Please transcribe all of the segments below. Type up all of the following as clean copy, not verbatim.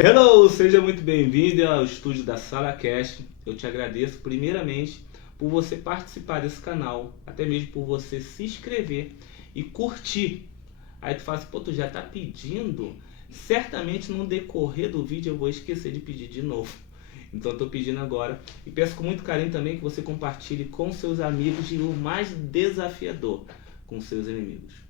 Hello, seja muito bem-vindo ao estúdio da Sala Cast. Eu te agradeço primeiramente por você participar desse canal, até mesmo por você se inscrever e curtir. Aí tu fala assim, pô, tu já tá pedindo? Certamente no decorrer do vídeo eu vou esquecer de pedir de novo. Então eu tô pedindo agora e peço com muito carinho também que você compartilhe com seus amigos e o mais desafiador, com seus inimigos.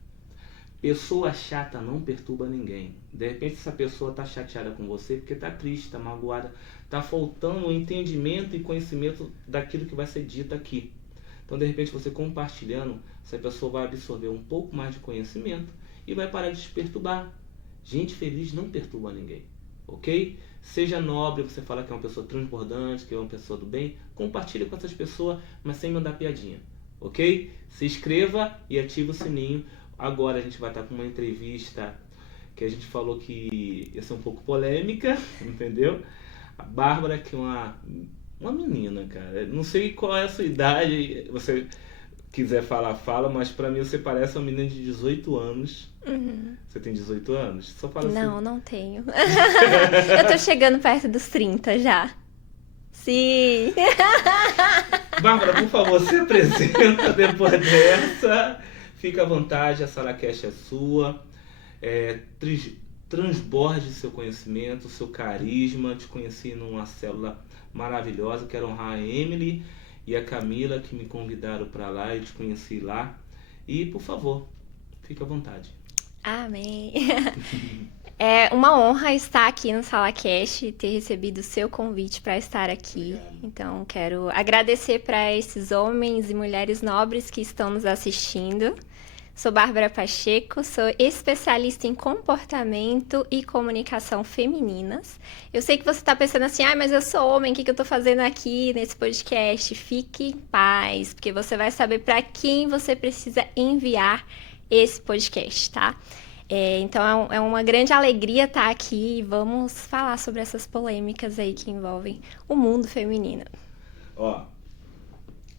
Pessoa chata não perturba ninguém. De repente essa pessoa tá chateada com você porque tá triste, tá magoada, tá faltando o entendimento e conhecimento daquilo que vai ser dito aqui. Então de repente você compartilhando, essa pessoa vai absorver um pouco mais de conhecimento e vai parar de te perturbar. Gente feliz não perturba ninguém, ok? Seja nobre, você fala que é uma pessoa transbordante, que é uma pessoa do bem, compartilhe com essas pessoas, mas sem mandar piadinha, ok? Se inscreva e ative o sininho. Agora a gente vai estar com uma entrevista que a gente falou que ia ser um pouco polêmica, entendeu? A Bárbara, que é uma menina, cara. Não sei qual é a sua idade, você quiser falar, fala, mas pra mim você parece uma menina de 18 anos. Uhum. Você tem 18 anos? Só fala assim. Não, não tenho. Eu tô chegando perto dos 30 já. Sim. Bárbara, por favor, se apresenta depois dessa. Fica à vontade, a sala cash é sua. É, transborde seu conhecimento, seu carisma. Te conheci numa célula maravilhosa. Quero honrar a Emily e a Camila que me convidaram para lá e te conheci lá. E, por favor, fique à vontade. Amém. É uma honra estar aqui no SalaCast e ter recebido o seu convite para estar aqui. Obrigado. Então, quero agradecer para esses homens e mulheres nobres que estão nos assistindo. Sou Bárbara Pacheco, sou especialista em comportamento e comunicação femininas. Eu sei que você está pensando assim, mas eu sou homem, o que eu estou fazendo aqui nesse podcast? Fique em paz, porque você vai saber para quem você precisa enviar esse podcast, tá? Então é uma grande alegria estar aqui e vamos falar sobre essas polêmicas aí que envolvem o mundo feminino. Ó,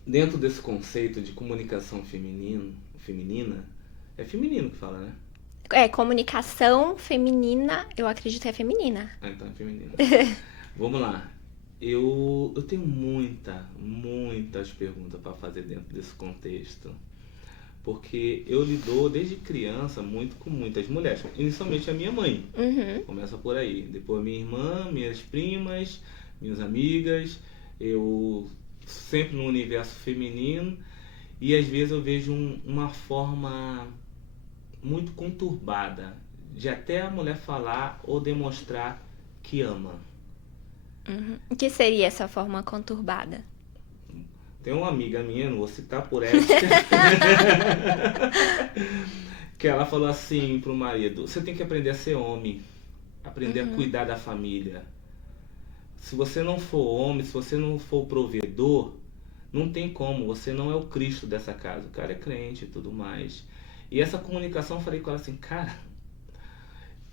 dentro desse conceito de comunicação feminina, é feminino que fala, né? Comunicação feminina, eu acredito que é feminina. Ah, então é feminino. Vamos lá. Eu tenho muitas perguntas para fazer dentro desse contexto. Porque eu lido desde criança muito com muitas mulheres. Inicialmente a minha mãe. Uhum. Começa por aí. Depois minha irmã, minhas primas, minhas amigas. Eu sempre no universo feminino. E às vezes eu vejo uma forma muito conturbada de até a mulher falar ou demonstrar que ama. Uhum. O que seria essa forma conturbada? Tem uma amiga minha, não vou citar por ética, que ela falou assim pro marido: você tem que aprender a ser homem, aprender a cuidar da família. Se você não for homem, se você não for provedor, não tem como, você não é o Cristo dessa casa. O cara é crente e tudo mais. E essa comunicação eu falei com ela assim, cara,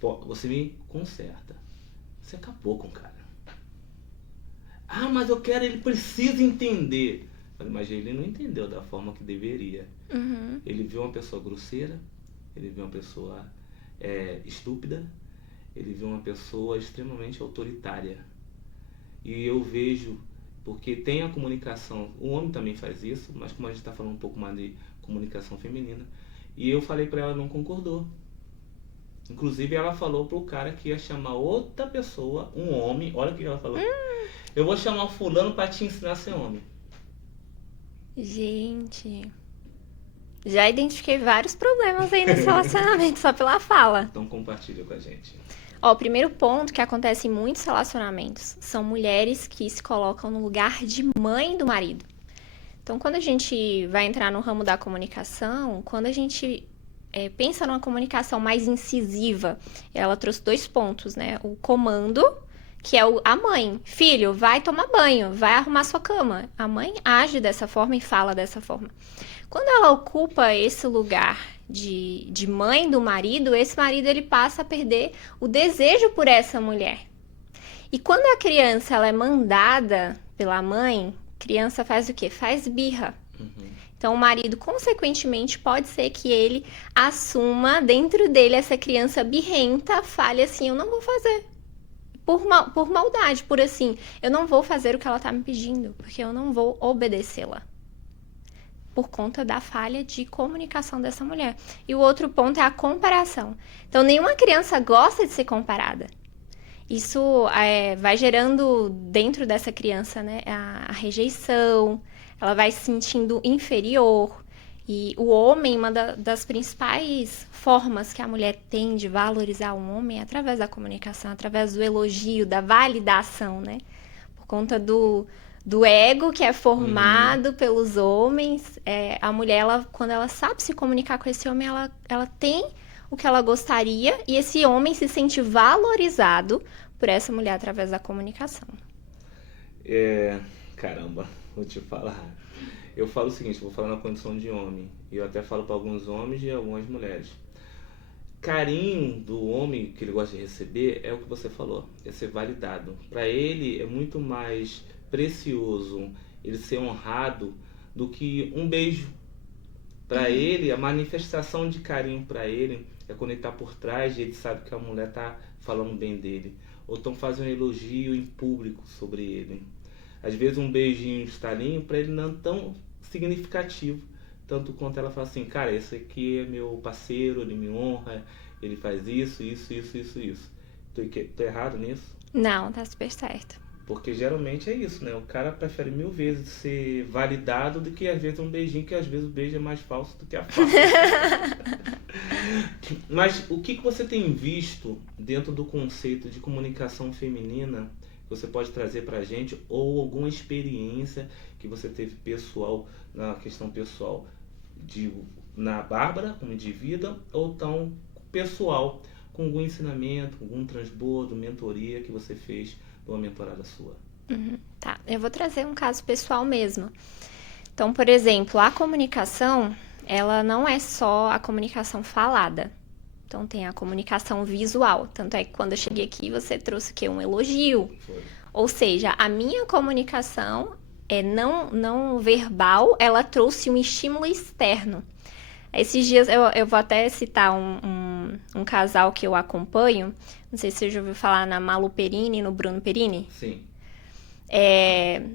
pô, você me conserta. Você acabou com o cara. Ah, mas eu quero, ele precisa entender. Mas ele não entendeu da forma que deveria. Uhum. Ele viu uma pessoa grosseira, ele viu uma pessoa estúpida, ele viu uma pessoa extremamente autoritária. E eu vejo, porque tem a comunicação, o homem também faz isso, mas como a gente está falando um pouco mais de comunicação feminina, e eu falei para ela, não concordou. Inclusive ela falou pro cara que ia chamar outra pessoa, um homem, olha o que ela falou. Eu vou chamar fulano para te ensinar a ser homem. Gente, já identifiquei vários problemas aí nesse relacionamento só pela fala. Então compartilha com a gente. Ó, o primeiro ponto que acontece em muitos relacionamentos são mulheres que se colocam no lugar de mãe do marido. Então, quando a gente vai entrar no ramo da comunicação, quando a gente pensa numa comunicação mais incisiva, ela trouxe 2 pontos, né? O comando, que é a mãe. Filho, vai tomar banho, vai arrumar sua cama. A mãe age dessa forma e fala dessa forma. Quando ela ocupa esse lugar de mãe do marido, esse marido ele passa a perder o desejo por essa mulher. E quando a criança ela é mandada pela mãe, a criança faz o quê? Faz birra. Então, o marido, consequentemente, pode ser que ele assuma dentro dele essa criança birrenta, fale assim, eu não vou fazer. por maldade, por assim, eu não vou fazer o que ela tá me pedindo, porque eu não vou obedecê-la. Por conta da falha de comunicação dessa mulher. E o outro ponto é a comparação. Então, nenhuma criança gosta de ser comparada. Isso vai gerando dentro dessa criança, né, a rejeição, ela vai se sentindo inferior. E o homem, uma das principais formas que a mulher tem de valorizar um homem é através da comunicação, através do elogio, da validação, né? Por conta do ego que é formado pelos homens, a mulher, quando ela sabe se comunicar com esse homem, ela tem o que ela gostaria e esse homem se sente valorizado por essa mulher através da comunicação. Caramba, vou te falar. Eu falo o seguinte, vou falar na condição de homem, e eu até falo para alguns homens e algumas mulheres. Carinho do homem que ele gosta de receber é o que você falou, é ser validado. Para ele é muito mais precioso ele ser honrado do que um beijo. Para ele, a manifestação de carinho para ele é quando ele tá por trás e ele sabe que a mulher tá falando bem dele, ou estão fazendo um elogio em público sobre ele. Às vezes um beijinho, um estalinho, para ele não é tão significativo, tanto quanto ela fala assim, cara, esse aqui é meu parceiro, ele me honra, ele faz isso. Tô errado nisso? Não, tá super certo. Porque geralmente é isso, né? O cara prefere 1000 vezes ser validado do que às vezes um beijinho, que às vezes o beijo é mais falso do que a falsa. Mas o que você tem visto dentro do conceito de comunicação feminina que você pode trazer pra gente, ou alguma experiência que você teve pessoal, na questão pessoal, na Bárbara, como indivídua, ou tão pessoal, com algum ensinamento, algum transbordo, mentoria que você fez de uma mentorada sua? Tá, eu vou trazer um caso pessoal mesmo. Então, por exemplo, a comunicação, ela não é só a comunicação falada. Então, tem a comunicação visual. Tanto é que quando eu cheguei aqui, você trouxe o quê? Um elogio. Foi. Ou seja, a minha comunicação não verbal, ela trouxe um estímulo externo. Esses dias, eu vou até citar um casal que eu acompanho. Não sei se você já ouviu falar na Malu Perini e no Bruno Perini. Sim.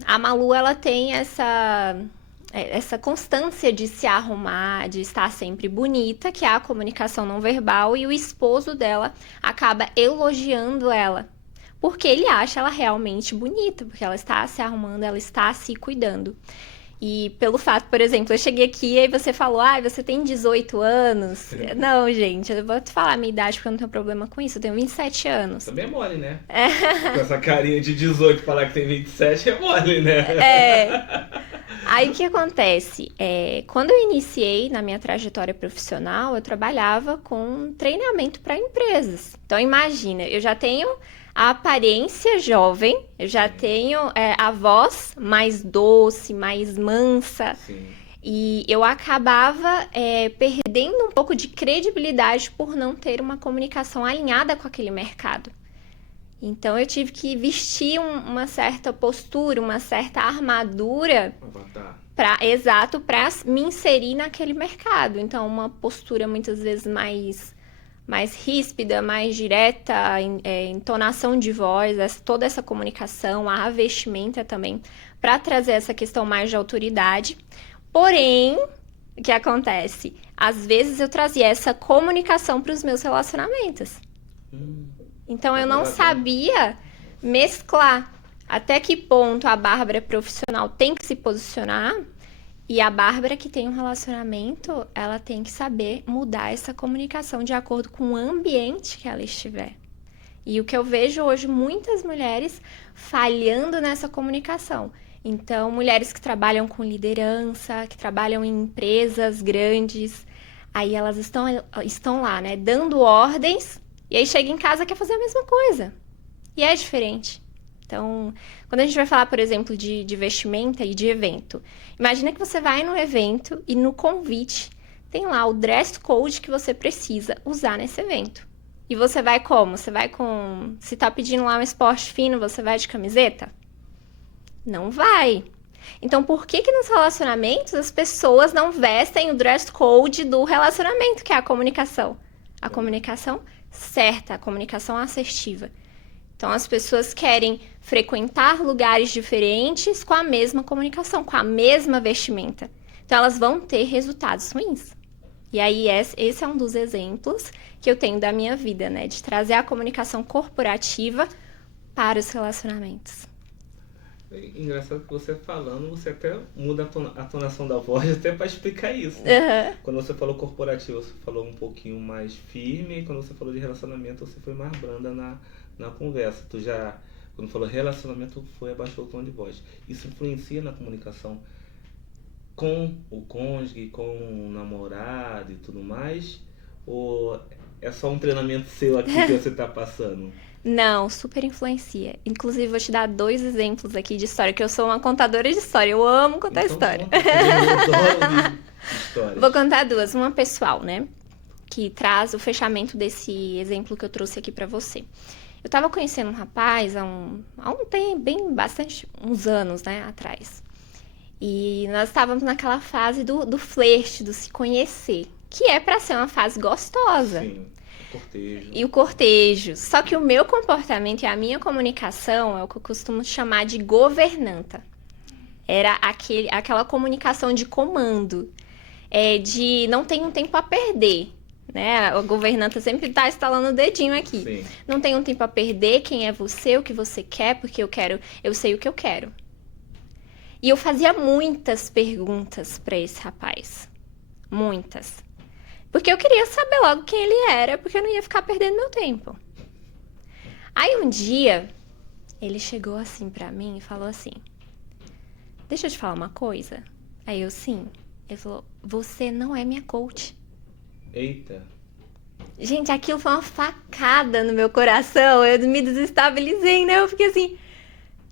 A Malu, ela tem essa constância de se arrumar, de estar sempre bonita, que é a comunicação não verbal, e o esposo dela acaba elogiando ela, porque ele acha ela realmente bonita, porque ela está se arrumando, ela está se cuidando. E pelo fato, por exemplo, eu cheguei aqui e aí você falou, você tem 18 anos. Sim. Não, gente, eu vou te falar a minha idade porque eu não tenho problema com isso, eu tenho 27 anos. Também é mole, né? Com essa carinha de 18 falar que tem 27 é mole, né? Aí o que acontece? Quando eu iniciei na minha trajetória profissional, eu trabalhava com treinamento para empresas. Então imagina, eu já tenho a aparência jovem, eu já tenho a voz mais doce, mais mansa. Sim. E eu acabava perdendo um pouco de credibilidade por não ter uma comunicação alinhada com aquele mercado. Então eu tive que vestir uma certa postura, uma certa armadura para me inserir naquele mercado. Então uma postura muitas vezes mais ríspida, mais direta, entonação de voz, toda essa comunicação, a vestimenta também, para trazer essa questão mais de autoridade. Porém, o que acontece? Às vezes eu trazia essa comunicação para os meus relacionamentos. Então eu não sabia mesclar até que ponto a Bárbara profissional tem que se posicionar. E a Bárbara, que tem um relacionamento, ela tem que saber mudar essa comunicação de acordo com o ambiente que ela estiver. E o que eu vejo hoje, muitas mulheres falhando nessa comunicação. Então, mulheres que trabalham com liderança, que trabalham em empresas grandes, aí elas estão lá, né, dando ordens, e aí chega em casa e quer fazer a mesma coisa. E é diferente. Então, quando a gente vai falar, por exemplo, de vestimenta e de evento, imagina que você vai no evento e no convite tem lá o dress code que você precisa usar nesse evento. E você vai como? Você vai com... Se tá pedindo lá um esporte fino, você vai de camiseta? Não vai. Então, por que nos relacionamentos as pessoas não vestem o dress code do relacionamento, que é a comunicação? A comunicação certa, a comunicação assertiva. Então, as pessoas querem frequentar lugares diferentes com a mesma comunicação, com a mesma vestimenta. Então, elas vão ter resultados ruins. E aí, esse é um dos exemplos que eu tenho da minha vida, né? De trazer a comunicação corporativa para os relacionamentos. Engraçado que você falando, você até muda a tonação da voz até para explicar isso. Uhum. Quando você falou corporativo, você falou um pouquinho mais firme, e quando você falou de relacionamento, você foi mais branda na conversa. Quando falou relacionamento, abaixou o tom de voz. Isso influencia na comunicação com o cônjuge, com o namorado e tudo mais? Ou é só um treinamento seu aqui que você está passando? Não, super influencia. Inclusive, vou te dar 2 exemplos aqui de história, que eu sou uma contadora de história. Eu amo contar história. Eu adoro histórias. Vou contar 2. Uma pessoal, né? Que traz o fechamento desse exemplo que eu trouxe aqui pra você. Eu tava conhecendo um rapaz há um tempo, uns anos, né, atrás. E nós estávamos naquela fase do flerte, do se conhecer, que é pra ser uma fase gostosa. Sim. Cortejo. E o cortejo. Só que o meu comportamento e a minha comunicação é o que eu costumo chamar de governanta. Era aquela comunicação de comando, de não tenho tempo a perder, né? A governanta sempre tá estalando o dedinho aqui. Sim. Não tenho tempo a perder, quem é você, o que você quer, porque eu sei o que eu quero. E eu fazia muitas perguntas para esse rapaz. Muitas. Porque eu queria saber logo quem ele era, porque eu não ia ficar perdendo meu tempo. Aí um dia, ele chegou assim pra mim e falou assim: deixa eu te falar uma coisa. Aí eu, sim. Ele falou: você não é minha coach. Eita. Gente, aquilo foi uma facada no meu coração. Eu me desestabilizei, né? Eu fiquei assim: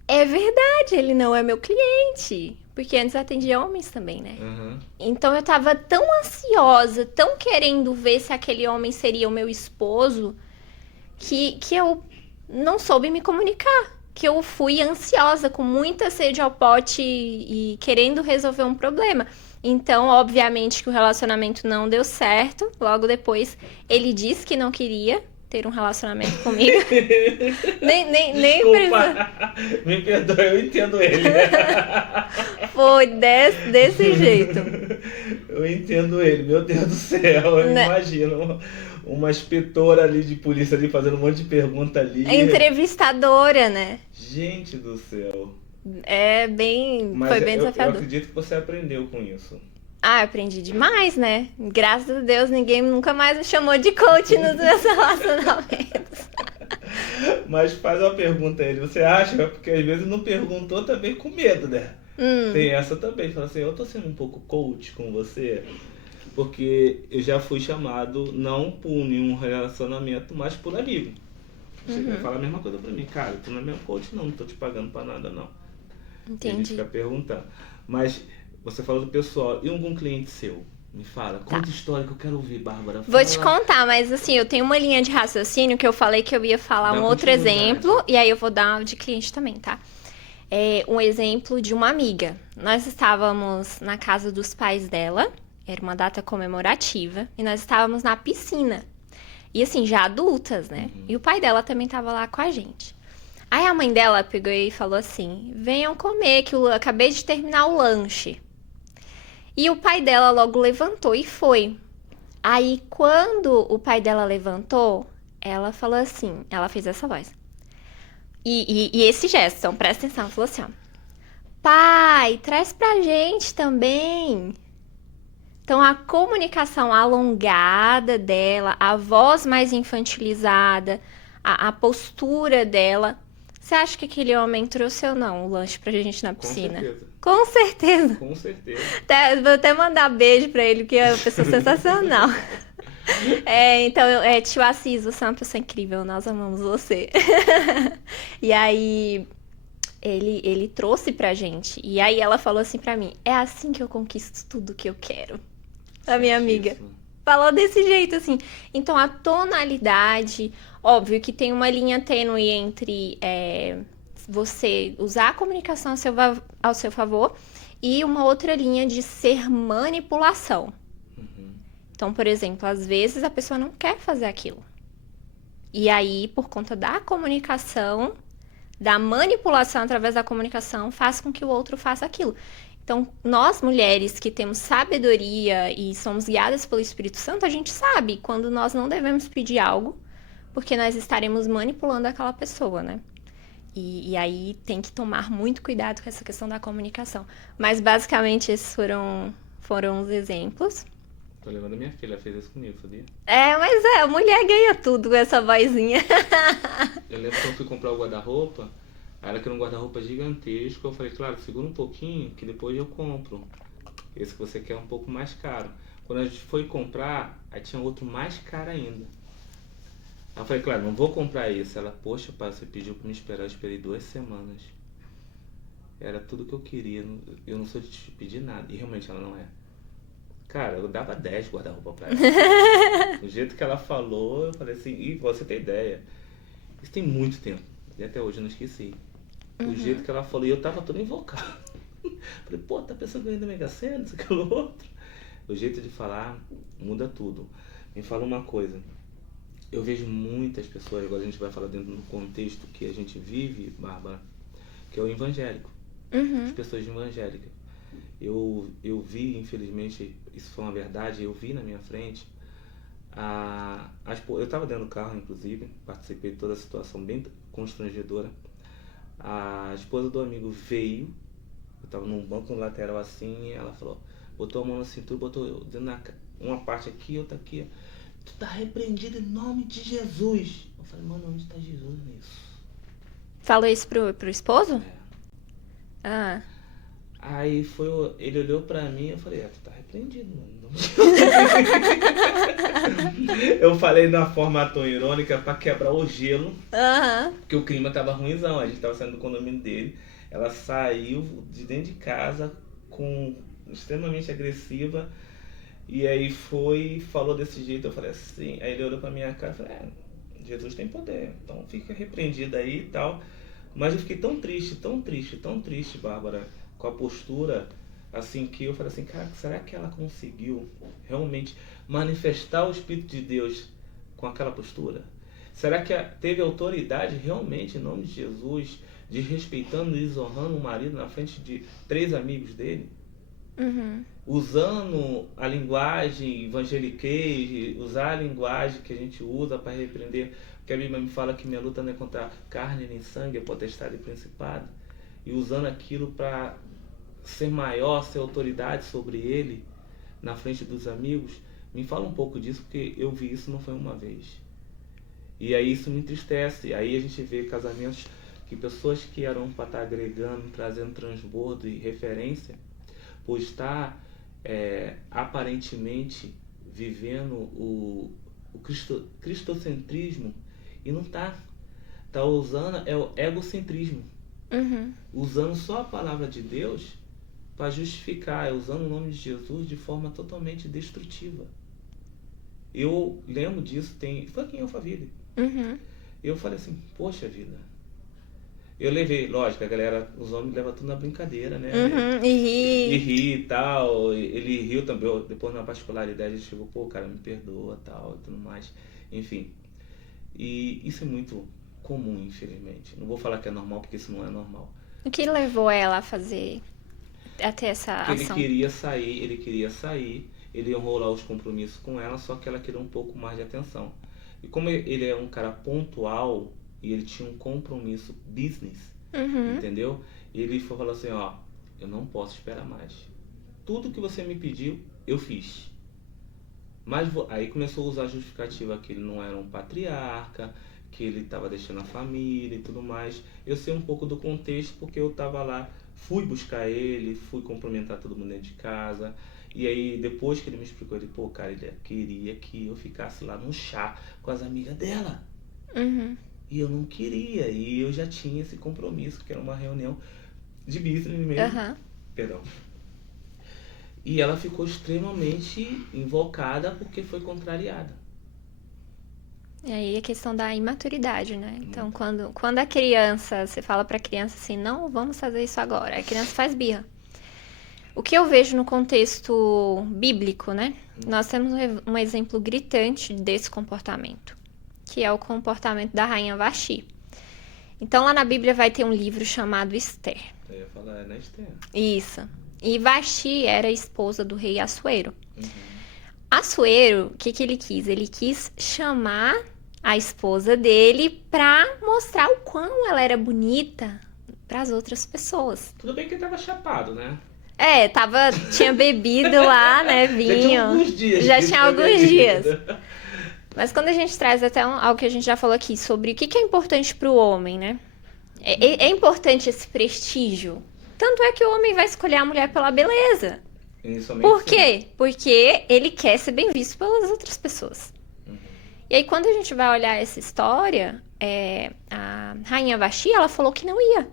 é verdade, ele não é meu cliente. Porque antes eu atendia homens também, né? Uhum. Então eu tava tão ansiosa, tão querendo ver se aquele homem seria o meu esposo, que eu não soube me comunicar. Que eu fui ansiosa, com muita sede ao pote e querendo resolver um problema. Então, obviamente, que o relacionamento não deu certo. Logo depois, ele disse que não queria ter um relacionamento comigo. nem Desculpa, me perdoe, eu entendo ele. Foi desse jeito. Eu entendo ele, meu Deus do céu, eu imagino uma inspetora ali de polícia ali fazendo um monte de pergunta ali. Entrevistadora, né? Gente do céu. Foi bem desafiador. Eu acredito que você aprendeu com isso. Ah, eu aprendi demais, né? Graças a Deus, ninguém nunca mais me chamou de coach nos meus relacionamentos. Mas faz uma pergunta a ele, você acha? Porque às vezes não perguntou também com medo, né? Tem essa também, fala assim, eu tô sendo um pouco coach com você, porque eu já fui chamado não por nenhum relacionamento, mas por amigo. Você vai falar a mesma coisa pra mim, cara, tu não é meu coach não tô te pagando pra nada não. Entendi. E a gente fica perguntando. Mas você falou do pessoal, e algum cliente seu? Me fala, conta história que eu quero ouvir, Bárbara. Vou te contar, mas assim, eu tenho uma linha de raciocínio que eu falei que eu ia falar um outro exemplo, e aí eu vou dar de cliente também, tá? Um exemplo de uma amiga. Nós estávamos na casa dos pais dela, era uma data comemorativa, e nós estávamos na piscina. E assim, já adultas, né? E o pai dela também estava lá com a gente. Aí a mãe dela pegou e falou assim, venham comer, que eu acabei de terminar o lanche. E o pai dela logo levantou e foi. Aí, quando o pai dela levantou, ela falou assim, ela fez essa voz. E esse gesto, então, presta atenção, ela falou assim, ó. Pai, traz pra gente também. Então, a comunicação alongada dela, a voz mais infantilizada, a postura dela. Você acha que aquele homem trouxe ou não o lanche pra gente na piscina? Com certeza. Com certeza. Vou até mandar beijo pra ele, porque é uma pessoa sensacional. Então, tio Assis, você é uma pessoa incrível, nós amamos você. E aí, ele trouxe pra gente. E aí, ela falou assim pra mim, é assim que eu conquisto tudo que eu quero. A minha amiga. Falou desse jeito, assim. Então, a tonalidade, óbvio que tem uma linha tênue entre você usar a comunicação ao seu favor e uma outra linha de ser manipulação. Então, por exemplo, às vezes a pessoa não quer fazer aquilo. E aí, por conta da comunicação, da manipulação através da comunicação, faz com que o outro faça aquilo. Então, nós mulheres que temos sabedoria e somos guiadas pelo Espírito Santo, a gente sabe quando nós não devemos pedir algo, porque nós estaremos manipulando aquela pessoa, né? E aí tem que tomar muito cuidado com essa questão da comunicação. Mas basicamente esses foram os exemplos. Tô lembrando minha filha, ela fez isso comigo, sabia? Mas a mulher ganha tudo com essa vozinha. Eu lembro que eu fui comprar o guarda-roupa, aí ela queria um guarda-roupa gigantesco, eu falei, claro, segura um pouquinho que depois eu compro. Esse que você quer é um pouco mais caro. Quando a gente foi comprar, aí tinha outro mais caro ainda. Aí eu falei, claro, não vou comprar esse. Ela, poxa, pai, você pediu pra me esperar, eu esperei 2 semanas. Era tudo que eu queria, eu não sou de te pedir nada. E realmente ela não é. Cara, eu dava 10 guarda-roupa pra ela. Do jeito que ela falou, eu falei assim, e você tem ideia. Isso tem muito tempo, e até hoje eu não esqueci. O jeito que ela falou, e eu tava todo invocado. Falei, pô, tá pensando que eu ainda Mega Sena, isso, aquilo, outro. O jeito de falar muda tudo. Me fala uma coisa. Eu vejo muitas pessoas, agora a gente vai falar dentro do contexto que a gente vive, Bárbara, que é o evangélico. As pessoas evangélicas. Eu vi, infelizmente, isso foi uma verdade, eu vi na minha frente, eu estava dentro do carro, inclusive, participei de toda a situação bem constrangedora. A esposa do amigo veio, eu estava num banco lateral assim, e ela falou, botou a mão na cintura, botou dentro uma parte aqui, outra aqui. Tu tá repreendido em nome de Jesus. Eu falei, mano, onde tá Jesus nisso? Falou isso pro esposo? É. Ah. Aí ele olhou pra mim e eu falei, tu tá repreendido, mano. Eu falei de uma forma tão irônica pra quebrar o gelo, porque o clima tava ruimzão, a gente tava saindo do condomínio dele. Ela saiu de dentro de casa extremamente agressiva. E aí falou desse jeito, eu falei assim, aí ele olhou pra minha cara e falei, Jesus tem poder, então fica repreendido aí e tal. Mas eu fiquei tão triste, Bárbara, com a postura, assim, que eu falei assim, cara, será que ela conseguiu realmente manifestar o Espírito de Deus com aquela postura? Será que teve autoridade realmente em nome de Jesus, desrespeitando e desonrando o marido na frente de 3 amigos dele? Usando a linguagem evangeliquez, usar a linguagem que a gente usa para repreender, porque a Bíblia me fala que minha luta não é contra carne nem sangue, é potestade e principado, e usando aquilo para ser maior, ser autoridade sobre ele na frente dos amigos. Me fala um pouco disso, porque eu vi isso não foi uma vez. E aí isso me entristece. Aí a gente vê casamentos que pessoas que eram para estar agregando, trazendo transbordo e referência, por estar aparentemente vivendo o cristocentrismo, e não está usando o egocentrismo, usando só a palavra de Deus para justificar, usando o nome de Jesus de forma totalmente destrutiva. Eu lembro disso, foi aqui em Alphaville. Eu falei assim, poxa vida. Eu levei, lógico, a galera, os homens levam tudo na brincadeira, né? E ri e tal. Ele riu também, depois na particularidade ele chegou, pô, cara, me perdoa tal e tudo mais. Enfim. E isso é muito comum, infelizmente. Não vou falar que é normal, porque isso não é normal. O que levou ela a ter essa ação? Ele queria sair, ele ia rolar os compromissos com ela, só que ela queria um pouco mais de atenção. E como ele é um cara pontual, e ele tinha um compromisso business, entendeu? E ele falou assim, eu não posso esperar mais. Tudo que você me pediu, eu fiz. Mas aí começou a usar a justificativa que ele não era um patriarca, que ele estava deixando a família e tudo mais. Eu sei um pouco do contexto, porque eu estava lá, fui buscar ele, fui cumprimentar todo mundo dentro de casa. E aí, depois que ele me explicou, ele, pô, cara, ele queria que eu ficasse lá no chá com as amigas dela. E eu não queria, e eu já tinha esse compromisso, que era uma reunião de business mesmo. Perdão. E ela ficou extremamente invocada porque foi contrariada. E aí a questão da imaturidade, né? Então, quando a criança, você fala pra criança assim, não, vamos fazer isso agora, a criança faz birra. O que eu vejo no contexto bíblico, né? Nós temos um exemplo gritante desse comportamento. que é o comportamento da rainha Vasti. Então, lá na Bíblia vai ter um livro chamado Esther. Eu ia falar, né, Esther? Isso. E Vasti era a esposa do rei Assuero. Assuero, o que ele quis? Ele quis chamar a esposa dele pra mostrar o quão ela era bonita para as outras pessoas. Tudo bem que ele tava chapado, né? Tinha bebido lá, né, vinho. Já tinha alguns dias. Mas quando a gente traz até algo que a gente já falou aqui sobre o que é importante para o homem, né? É importante esse prestígio. Tanto é que o homem vai escolher a mulher pela beleza. Por quê? Porque ele quer ser bem visto pelas outras pessoas. E aí, quando a gente vai olhar essa história, a rainha Vasti, ela falou que não ia.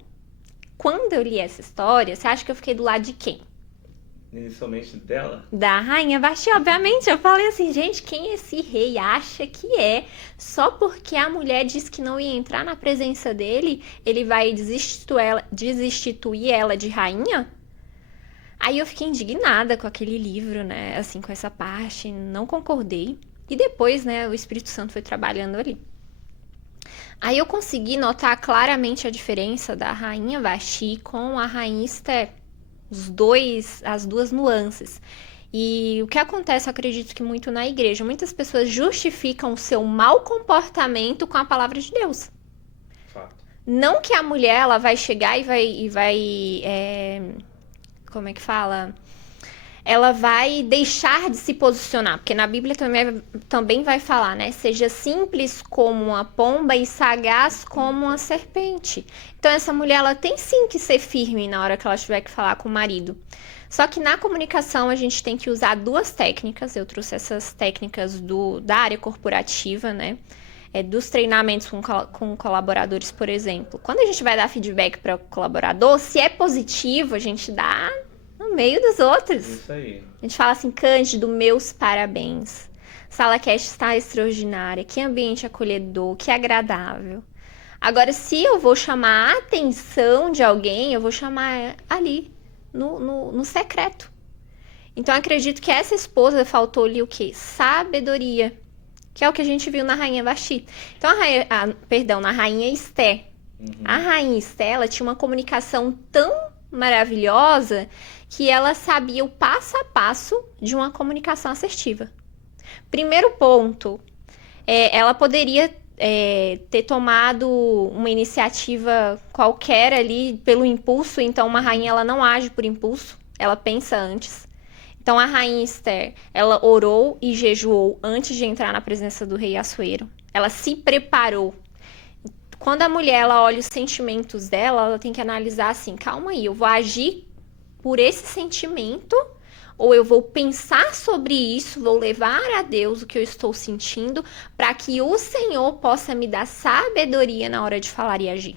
Quando eu li essa história, você acha que eu fiquei do lado de quem? Inicialmente dela? Da rainha Vasti, obviamente. Eu falei assim, gente, quem esse rei acha que é? Só porque a mulher disse que não ia entrar na presença dele, ele vai destituir ela de rainha? Aí eu fiquei indignada com aquele livro, né? Assim, com essa parte, não concordei. E depois, né, o Espírito Santo foi trabalhando ali. Aí eu consegui notar claramente a diferença da rainha Vasti com a rainha Esther. As duas nuances. E o que acontece, eu acredito que muito na igreja, muitas pessoas justificam o seu mau comportamento com a palavra de Deus. Fato. Não que a mulher, ela vai chegar e vai como é que fala? Ela vai deixar de se posicionar, porque na Bíblia também vai falar, né? Seja simples como uma pomba e sagaz como uma serpente. Então, essa mulher, ela tem sim que ser firme na hora que ela tiver que falar com o marido. Só que na comunicação, a gente tem que usar duas técnicas. Eu trouxe essas técnicas da área corporativa, né? Dos treinamentos com colaboradores, por exemplo. Quando a gente vai dar feedback para o colaborador, se é positivo, a gente dá no meio dos outros. Isso aí. A gente fala assim, Cândido, meus parabéns. SalaCast está extraordinária. Que ambiente acolhedor, que agradável. Agora, se eu vou chamar a atenção de alguém, eu vou chamar ali, no secreto. Então, acredito que essa esposa faltou-lhe o quê? Sabedoria. Que é o que a gente viu na rainha Vasti. Então, na rainha Esther. A rainha Esther, ela tinha uma comunicação tão maravilhosa que ela sabia o passo a passo de uma comunicação assertiva. Primeiro ponto, ela poderia ter tomado uma iniciativa qualquer ali pelo impulso. Então, uma rainha, ela não age por impulso, ela pensa antes. Então, a rainha Esther, ela orou e jejuou antes de entrar na presença do rei Assuero. Ela se preparou. Quando a mulher, ela olha os sentimentos dela, ela tem que analisar assim, calma aí, eu vou agir por esse sentimento, ou eu vou pensar sobre isso, vou levar a Deus o que eu estou sentindo, para que o Senhor possa me dar sabedoria na hora de falar e agir.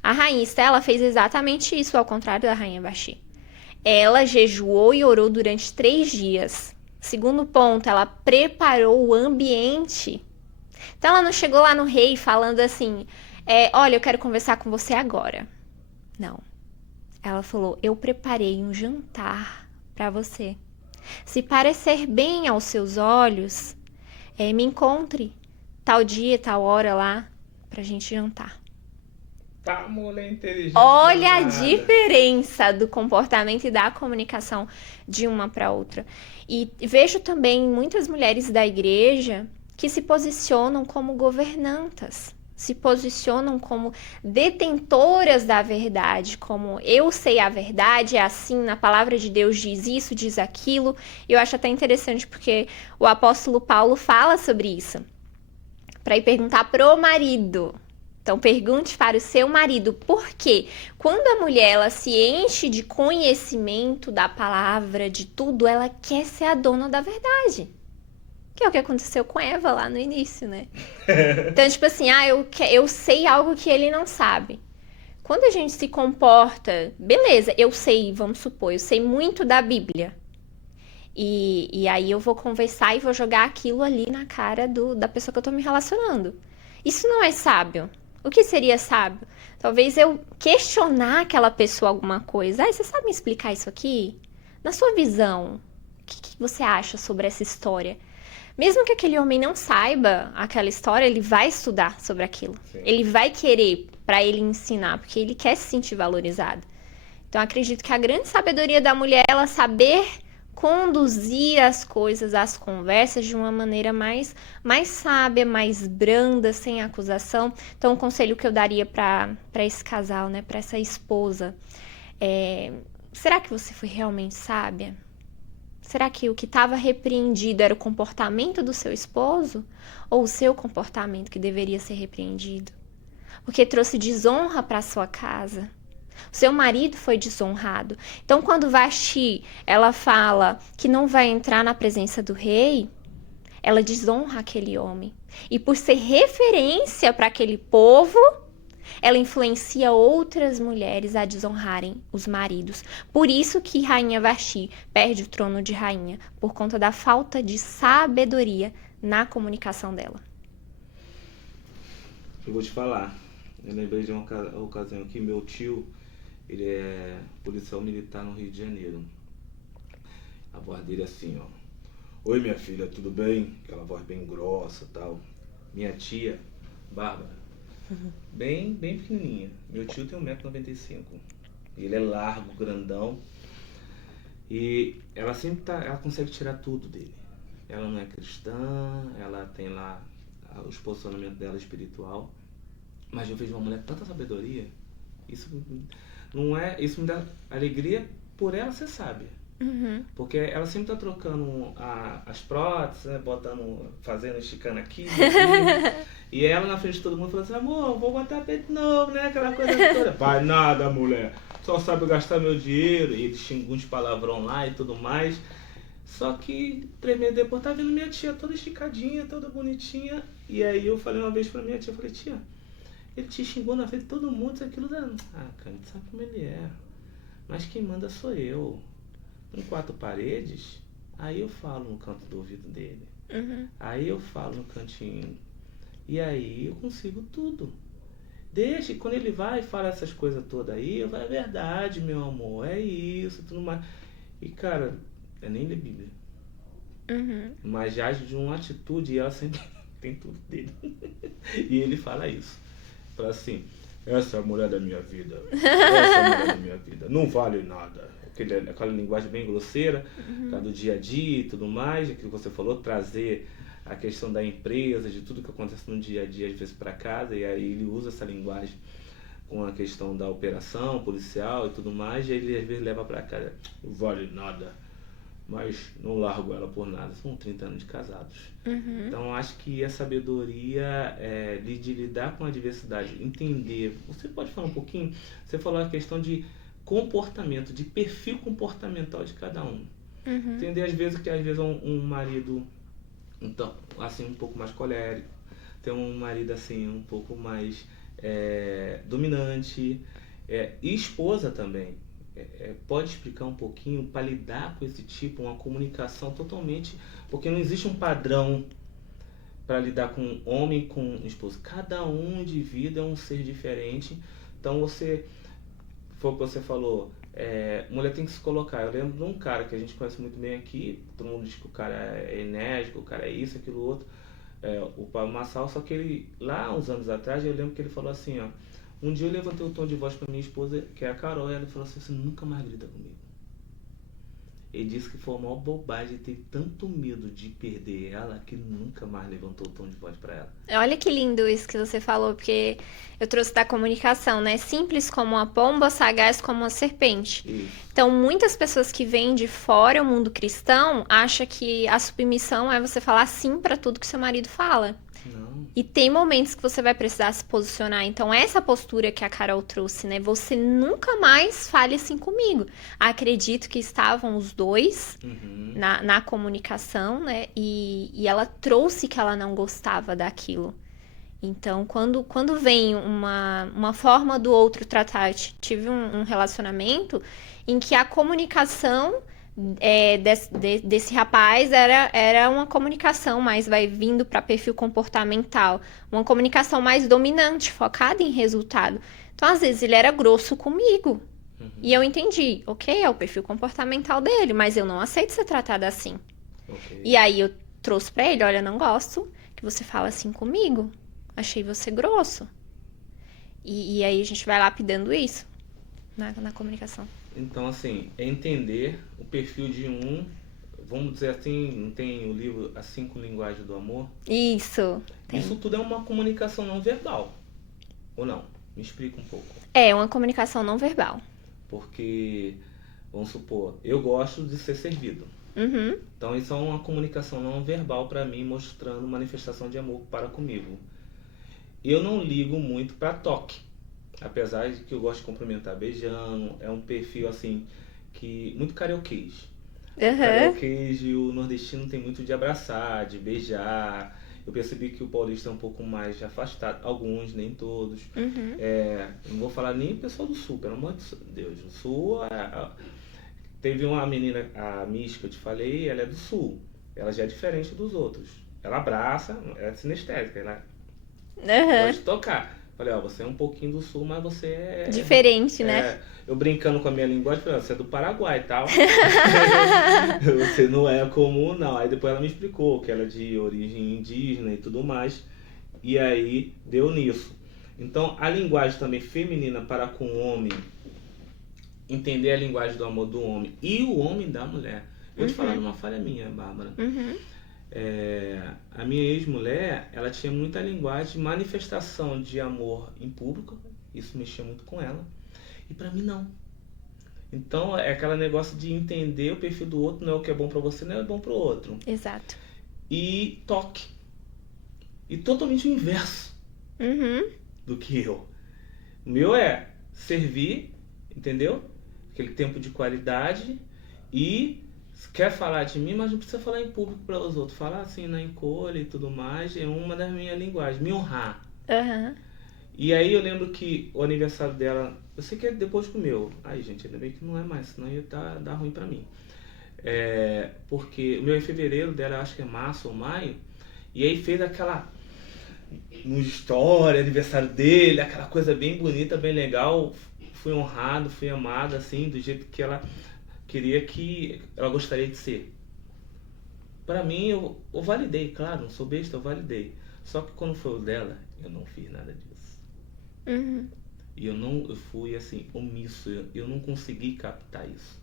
A rainha Esther, ela fez exatamente isso, ao contrário da rainha Vasti. Ela jejuou e orou durante 3 dias. Segundo ponto, ela preparou o ambiente. Então, ela não chegou lá no rei falando assim, olha, eu quero conversar com você agora. Não. Ela falou, eu preparei um jantar para você. Se parecer bem aos seus olhos, me encontre tal dia, tal hora lá, pra gente jantar. Tá, mulher inteligente. Olha a diferença do comportamento e da comunicação de uma para outra. E vejo também muitas mulheres da igreja que se posicionam como governantas, se posicionam como detentoras da verdade, como eu sei a verdade, é assim, na palavra de Deus diz isso, diz aquilo. Eu acho até interessante porque o apóstolo Paulo fala sobre isso, para ir perguntar pro marido. Então, pergunte para o seu marido, por quê? Quando a mulher, ela se enche de conhecimento da palavra, de tudo, ela quer ser a dona da verdade. Que é o que aconteceu com Eva lá no início, né? Então, tipo assim, eu sei algo que ele não sabe. Quando a gente se comporta, beleza, eu sei, vamos supor, eu sei muito da Bíblia. E aí eu vou conversar e vou jogar aquilo ali na cara da pessoa que eu tô me relacionando. Isso não é sábio. O que seria sábio? Talvez eu questionar aquela pessoa alguma coisa. Você sabe me explicar isso aqui? Na sua visão, o que você acha sobre essa história? Mesmo que aquele homem não saiba aquela história, ele vai estudar sobre aquilo. Sim. Ele vai querer para ele ensinar, porque ele quer se sentir valorizado. Então, acredito que a grande sabedoria da mulher é ela saber conduzir as coisas, as conversas de uma maneira mais sábia, mais branda, sem acusação. Então, o conselho que eu daria para esse casal, né, para essa esposa, será que você foi realmente sábia? Será que o que estava repreendido era o comportamento do seu esposo ou o seu comportamento que deveria ser repreendido? Porque trouxe desonra para sua casa. O seu marido foi desonrado. Então, quando Vasti, ela fala que não vai entrar na presença do rei, ela desonra aquele homem. E por ser referência para aquele povo, ela influencia outras mulheres a desonrarem os maridos. Por isso que Rainha Vasti perde o trono de rainha, por conta da falta de sabedoria na comunicação dela. Eu vou te falar, eu lembrei de uma ocasião que meu tio, ele é policial militar no Rio de Janeiro. A voz dele é assim, ó. Oi, minha filha, tudo bem? Aquela voz bem grossa e tal. Minha tia, Bárbara, bem pequenininha. Meu tio tem 1,95 m. Ele é largo, grandão. E ela sempre ela consegue tirar tudo dele. Ela não é cristã, ela tem lá os posicionamentos dela espiritual. Mas eu vejo uma mulher com tanta sabedoria. Isso me dá alegria por ela ser sábia. Uhum. Porque ela sempre tá trocando as próteses, né? Fazendo, esticando aqui. E ela na frente de todo mundo falando assim, amor, vou botar peito novo, né? Aquela coisa toda. Vai nada, mulher. Só sabe gastar meu dinheiro. E ele xingou uns palavrão lá e tudo mais. Só que 3 meses depois tá vendo minha tia toda esticadinha, toda bonitinha. E aí eu falei uma vez pra minha tia, eu falei, tia, ele te xingou na frente de todo mundo, isso aquilo da... Ah, cara, tu sabe como ele é. Mas quem manda sou eu. Em 4 paredes, aí eu falo no canto do ouvido dele. Uhum. Aí eu falo no cantinho. E aí eu consigo tudo. Deixa, e quando ele vai e fala essas coisas todas aí, eu falo, é verdade, meu amor, é isso, tudo mais. E cara, eu nem ler Bíblia. Uhum. Mas já age de uma atitude e ela sempre tem tudo dele. E ele fala isso. Fala assim, essa é a mulher da minha vida. Essa é a mulher da minha vida. Não vale nada. Aquela linguagem bem grosseira, do dia a dia e tudo mais, aquilo que você falou, trazer a questão da empresa, de tudo que acontece no dia a dia, às vezes para casa, e aí ele usa essa linguagem com a questão da operação policial e tudo mais, e aí ele às vezes leva para casa, não vale nada, mas não largo ela por nada. São 30 anos de casados. Uhum. Então acho que a sabedoria de lidar com a diversidade, entender, você pode falar um pouquinho, você falou a questão de comportamento, de perfil comportamental de cada um. Uhum. Entender às vezes que um marido então, assim, um pouco mais colérico, tem um marido assim um pouco mais dominante, e esposa também. Pode explicar um pouquinho para lidar com esse tipo, uma comunicação totalmente, porque não existe um padrão para lidar com homem e com esposa. Cada um indivíduo é um ser diferente. Então foi o que você falou, mulher tem que se colocar. Eu lembro de um cara que a gente conhece muito bem aqui, todo mundo diz que o cara é enérgico, o cara é isso, aquilo, outro, o Pablo Marçal, só que ele, lá uns anos atrás, eu lembro que ele falou assim, ó, um dia eu levantei o tom de voz pra minha esposa, que é a Carol, e ela falou assim, você nunca mais grita comigo. Ele disse que foi a maior bobagem ter tanto medo de perder ela que nunca mais levantou o tom de voz pra ela. Olha que lindo isso que você falou, porque eu trouxe da comunicação, né? Simples como a pomba, sagaz como a serpente. Isso. Então, muitas pessoas que vêm de fora, o mundo cristão, acham que a submissão é você falar sim para tudo que seu marido fala. Não. E tem momentos que você vai precisar se posicionar. Então, essa postura que a Carol trouxe, né? Você nunca mais fale assim comigo. Acredito que estavam os dois na comunicação, né? E ela trouxe que ela não gostava daquilo. Então, quando vem uma forma do outro tratar, eu tive um relacionamento em que a comunicação desse rapaz era uma comunicação mais, vai vindo para perfil comportamental, uma comunicação mais dominante, focada em resultado. Então, às vezes, ele era grosso comigo. E eu entendi, ok, é o perfil comportamental dele, mas eu não aceito ser tratada assim. Okay. E aí eu trouxe pra ele, olha, não gosto que você fala assim comigo. Achei você grosso. E aí a gente vai lapidando isso na comunicação. Então, assim, é entender o perfil de vamos dizer assim, não tem o livro As 5 Linguagens do Amor? Isso, tem. Isso tudo é uma comunicação não verbal, ou não? Me explica um pouco. É uma comunicação não verbal. Porque, vamos supor, eu gosto de ser servido. Uhum. Então isso é uma comunicação não verbal para mim, mostrando manifestação de amor para comigo. Eu não ligo muito para toque, apesar de que eu gosto de cumprimentar beijando. É um perfil assim que muito carioquês. Uhum. Carioquês e o nordestino tem muito de abraçar, de beijar. Eu percebi que o paulista é um pouco mais afastado, alguns, nem todos. Uhum. Não vou falar nem o pessoal do sul, pelo amor de Deus. O sul, teve uma menina, a Miss que eu te falei, ela é do sul. Ela já é diferente dos outros. Ela abraça, é sinestésica, ela gosta de tocar. Falei, você é um pouquinho do sul, mas você é... Diferente, né? Eu brincando com a minha linguagem, falei, você é do Paraguai e tal. Você não é comum, não. Aí depois ela me explicou que ela é de origem indígena e tudo mais. E aí deu nisso. Então, a linguagem também feminina para com o homem, entender a linguagem do amor do homem e o homem da mulher. Eu vou te falar de uma falha minha, Bárbara. Uhum. A minha ex-mulher, ela tinha muita linguagem de manifestação de amor em público. Isso mexia muito com ela. E pra mim, não. Então, é aquele negócio de entender o perfil do outro. Não é o que é bom pra você, não é bom pro outro. Exato. E toque. E totalmente o inverso Uhum. do que eu. O meu é servir, entendeu? Aquele tempo de qualidade. E quer falar de mim, mas não precisa falar em público para os outros. Falar assim na encolha e tudo mais é uma das minhas linguagens. Me honrar. Uhum. E aí eu lembro que o aniversário dela, eu sei que é depois do meu. Ai, gente, ainda bem que não é mais, senão ia dar ruim pra mim. Porque o meu é em fevereiro, dela eu acho que é março ou maio. E aí fez aquela... no story, aniversário dele, aquela coisa bem bonita, bem legal. Fui honrado, fui amado, assim, do jeito que ela queria, que ela gostaria de ser. Pra mim, eu validei, claro, não sou besta, eu validei. Só que quando foi o dela, eu não fiz nada disso. Uhum. E eu fui assim, omisso, eu não consegui captar isso.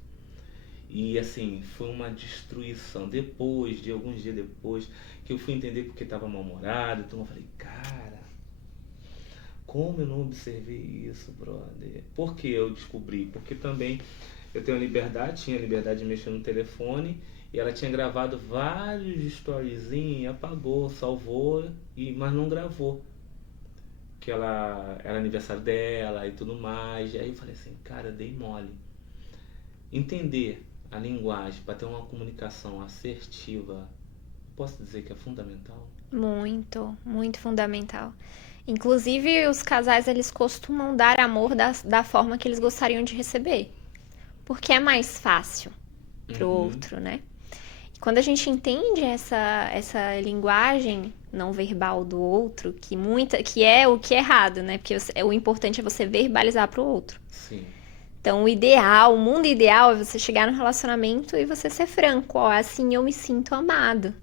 E assim, foi uma destruição. Depois, de alguns dias depois, que eu fui entender porque estava mal-humorado. Então eu falei, cara, como eu não observei isso, brother? Por que eu descobri? Porque também eu tinha liberdade de mexer no telefone. E ela tinha gravado vários storyzinhos, apagou, salvou, mas não gravou. Que era aniversário dela e tudo mais. E aí eu falei assim, cara, eu dei mole. Entender a linguagem para ter uma comunicação assertiva, posso dizer que é fundamental? Muito, muito fundamental. Inclusive, os casais, eles costumam dar amor da forma que eles gostariam de receber. Porque é mais fácil pro outro, né? E quando a gente entende essa linguagem não verbal do outro, que é o que é errado, né? Porque o importante é você verbalizar pro outro. Sim. Então, o mundo ideal é você chegar no relacionamento e você ser franco. Ó, assim eu me sinto amado.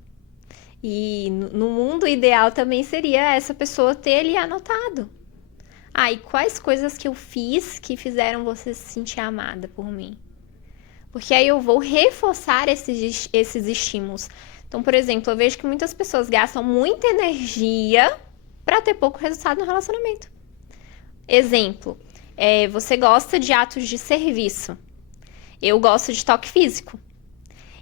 E no mundo ideal também seria essa pessoa ter ali anotado. E quais coisas que eu fiz que fizeram você se sentir amada por mim? Porque aí eu vou reforçar esses estímulos. Então, por exemplo, eu vejo que muitas pessoas gastam muita energia para ter pouco resultado no relacionamento. Exemplo, você gosta de atos de serviço. Eu gosto de toque físico.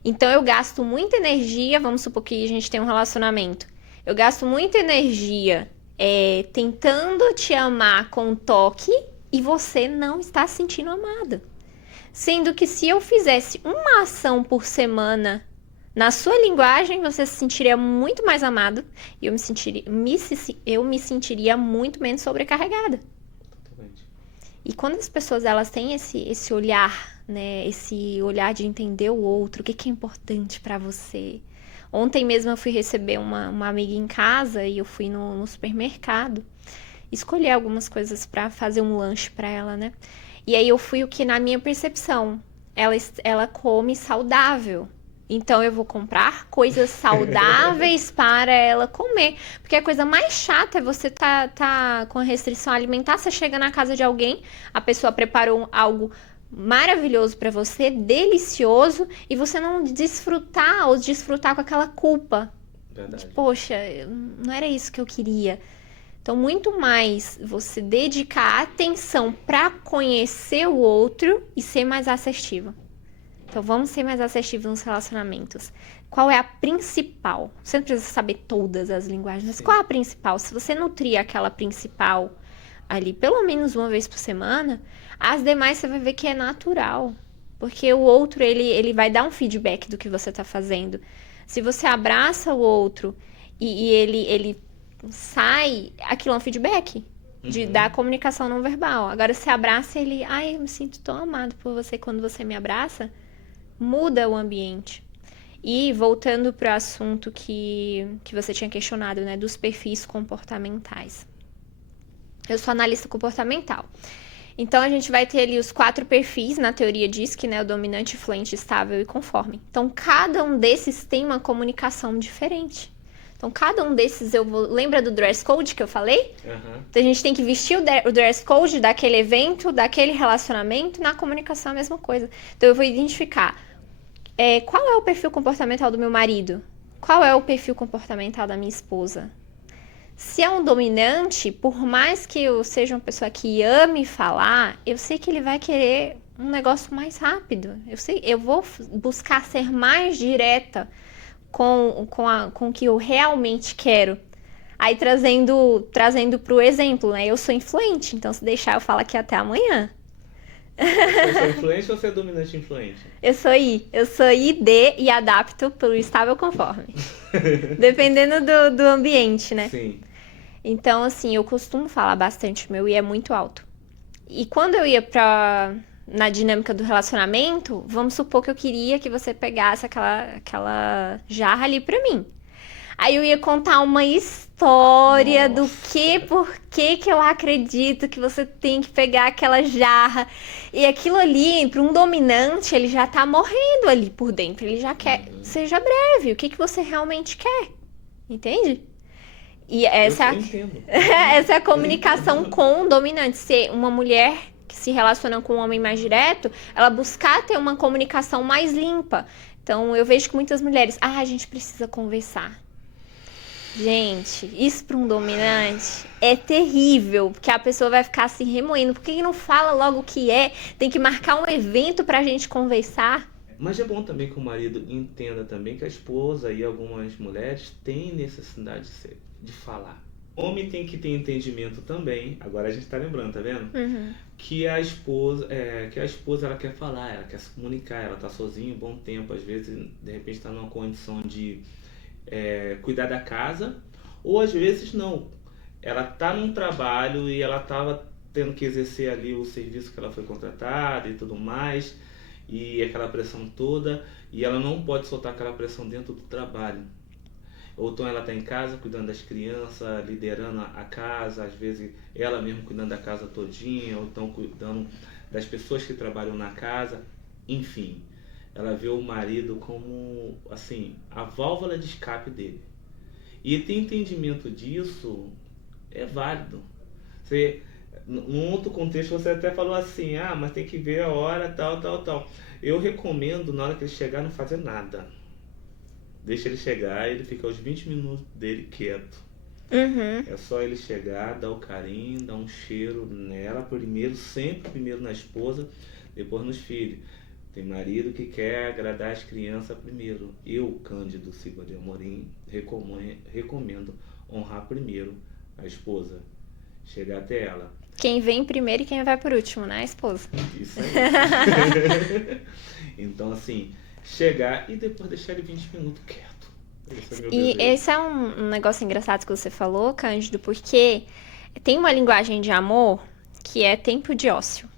Então, eu gasto muita energia, vamos supor que a gente tem um relacionamento. Eu gasto muita energia tentando te amar com toque e você não está se sentindo amada. Sendo que se eu fizesse uma ação por semana na sua linguagem, você se sentiria muito mais amado e eu me sentiria muito menos sobrecarregada. Totalmente. E quando as pessoas elas têm esse olhar, né, esse olhar de entender o outro, o que é importante para você. Ontem mesmo eu fui receber uma amiga em casa e eu fui no supermercado escolher algumas coisas para fazer um lanche para ela, né? E aí eu fui o que na minha percepção, ela come saudável. Então eu vou comprar coisas saudáveis para ela comer. Porque a coisa mais chata é você tá com restrição alimentar, você chega na casa de alguém, a pessoa preparou algo maravilhoso para você, delicioso, e você não desfrutar ou desfrutar com aquela culpa. Verdade. Poxa, não era isso que eu queria. Então, muito mais você dedicar atenção para conhecer o outro e ser mais assertivo. Então, vamos ser mais assertivos nos relacionamentos. Qual é a principal? Você não precisa saber todas as linguagens, mas qual é a principal? Se você nutrir aquela principal ali pelo menos uma vez por semana, as demais você vai ver que é natural. Porque o outro, ele vai dar um feedback do que você está fazendo. Se você abraça o outro e ele sai, aquilo é um feedback da comunicação não verbal. Agora, se abraça ele, ai, eu me sinto tão amado por você quando você me abraça, muda o ambiente. E voltando para o assunto que você tinha questionado, né, dos perfis comportamentais. Eu sou analista comportamental. Então, a gente vai ter ali os 4 perfis, na teoria diz que, né, o dominante, fluente, estável e conforme. Então, cada um desses tem uma comunicação diferente. Então, cada um desses lembra do dress code que eu falei? Uhum. Então, a gente tem que vestir o dress code daquele evento, daquele relacionamento. Na comunicação, a mesma coisa. Então, eu vou identificar qual é o perfil comportamental do meu marido? Qual é o perfil comportamental da minha esposa? Se é um dominante, por mais que eu seja uma pessoa que ame falar, eu sei que ele vai querer um negócio mais rápido. Eu vou buscar ser mais direta com o que eu realmente quero. Aí trazendo pro exemplo, né? Eu sou influente, então se deixar eu falo aqui até amanhã. Você é influente ou você é dominante influente? Eu sou I, D e adapto pelo estável conforme. Dependendo do ambiente, né? Sim. Então, assim, eu costumo falar bastante, o meu I é muito alto. E quando eu ia na dinâmica do relacionamento, vamos supor que eu queria que você pegasse aquela jarra ali pra mim. Aí eu ia contar uma história do por que eu acredito que você tem que pegar aquela jarra. E aquilo ali, para um dominante, ele já tá morrendo ali por dentro. Ele já quer, seja breve, o que você realmente quer. Entende? E essa é a comunicação com o dominante. Ser uma mulher que se relaciona com um homem mais direto, ela buscar ter uma comunicação mais limpa. Então, eu vejo que muitas mulheres, a gente precisa conversar. Gente, isso para um dominante é terrível, porque a pessoa vai ficar assim remoendo. Por que não fala logo o que é? Tem que marcar um evento pra gente conversar. Mas é bom também que o marido entenda também que a esposa e algumas mulheres têm necessidade de falar. O homem tem que ter entendimento também, agora a gente tá lembrando, tá vendo? Uhum. Que a esposa ela quer falar, ela quer se comunicar, ela tá sozinha um bom tempo, às vezes de repente tá numa condição de cuidar da casa, ou às vezes não, ela tá num trabalho e ela tava tendo que exercer ali o serviço que ela foi contratada e tudo mais, e aquela pressão toda, e ela não pode soltar aquela pressão dentro do trabalho. Ou então ela está em casa cuidando das crianças, liderando a casa, às vezes ela mesma cuidando da casa todinha, ou então cuidando das pessoas que trabalham na casa, enfim. Ela vê o marido como, assim, a válvula de escape dele. E ter entendimento disso é válido. Num outro contexto você até falou assim, mas tem que ver a hora, tal. Eu recomendo, na hora que ele chegar, não fazer nada. Deixa ele chegar, ele fica os 20 minutos dele quieto. Uhum. É só ele chegar, dar o carinho, dar um cheiro nela primeiro, sempre primeiro na esposa, depois nos filhos. Tem marido que quer agradar as crianças primeiro. Eu, Cândido Silva de Amorim, recomendo honrar primeiro a esposa. Chegar até ela. Quem vem primeiro e quem vai por último, né? A esposa. Isso aí. Então, assim, chegar e depois deixar ele 20 minutos quieto. Esse é um negócio engraçado que você falou, Cândido, porque tem uma linguagem de amor que é tempo de ócio.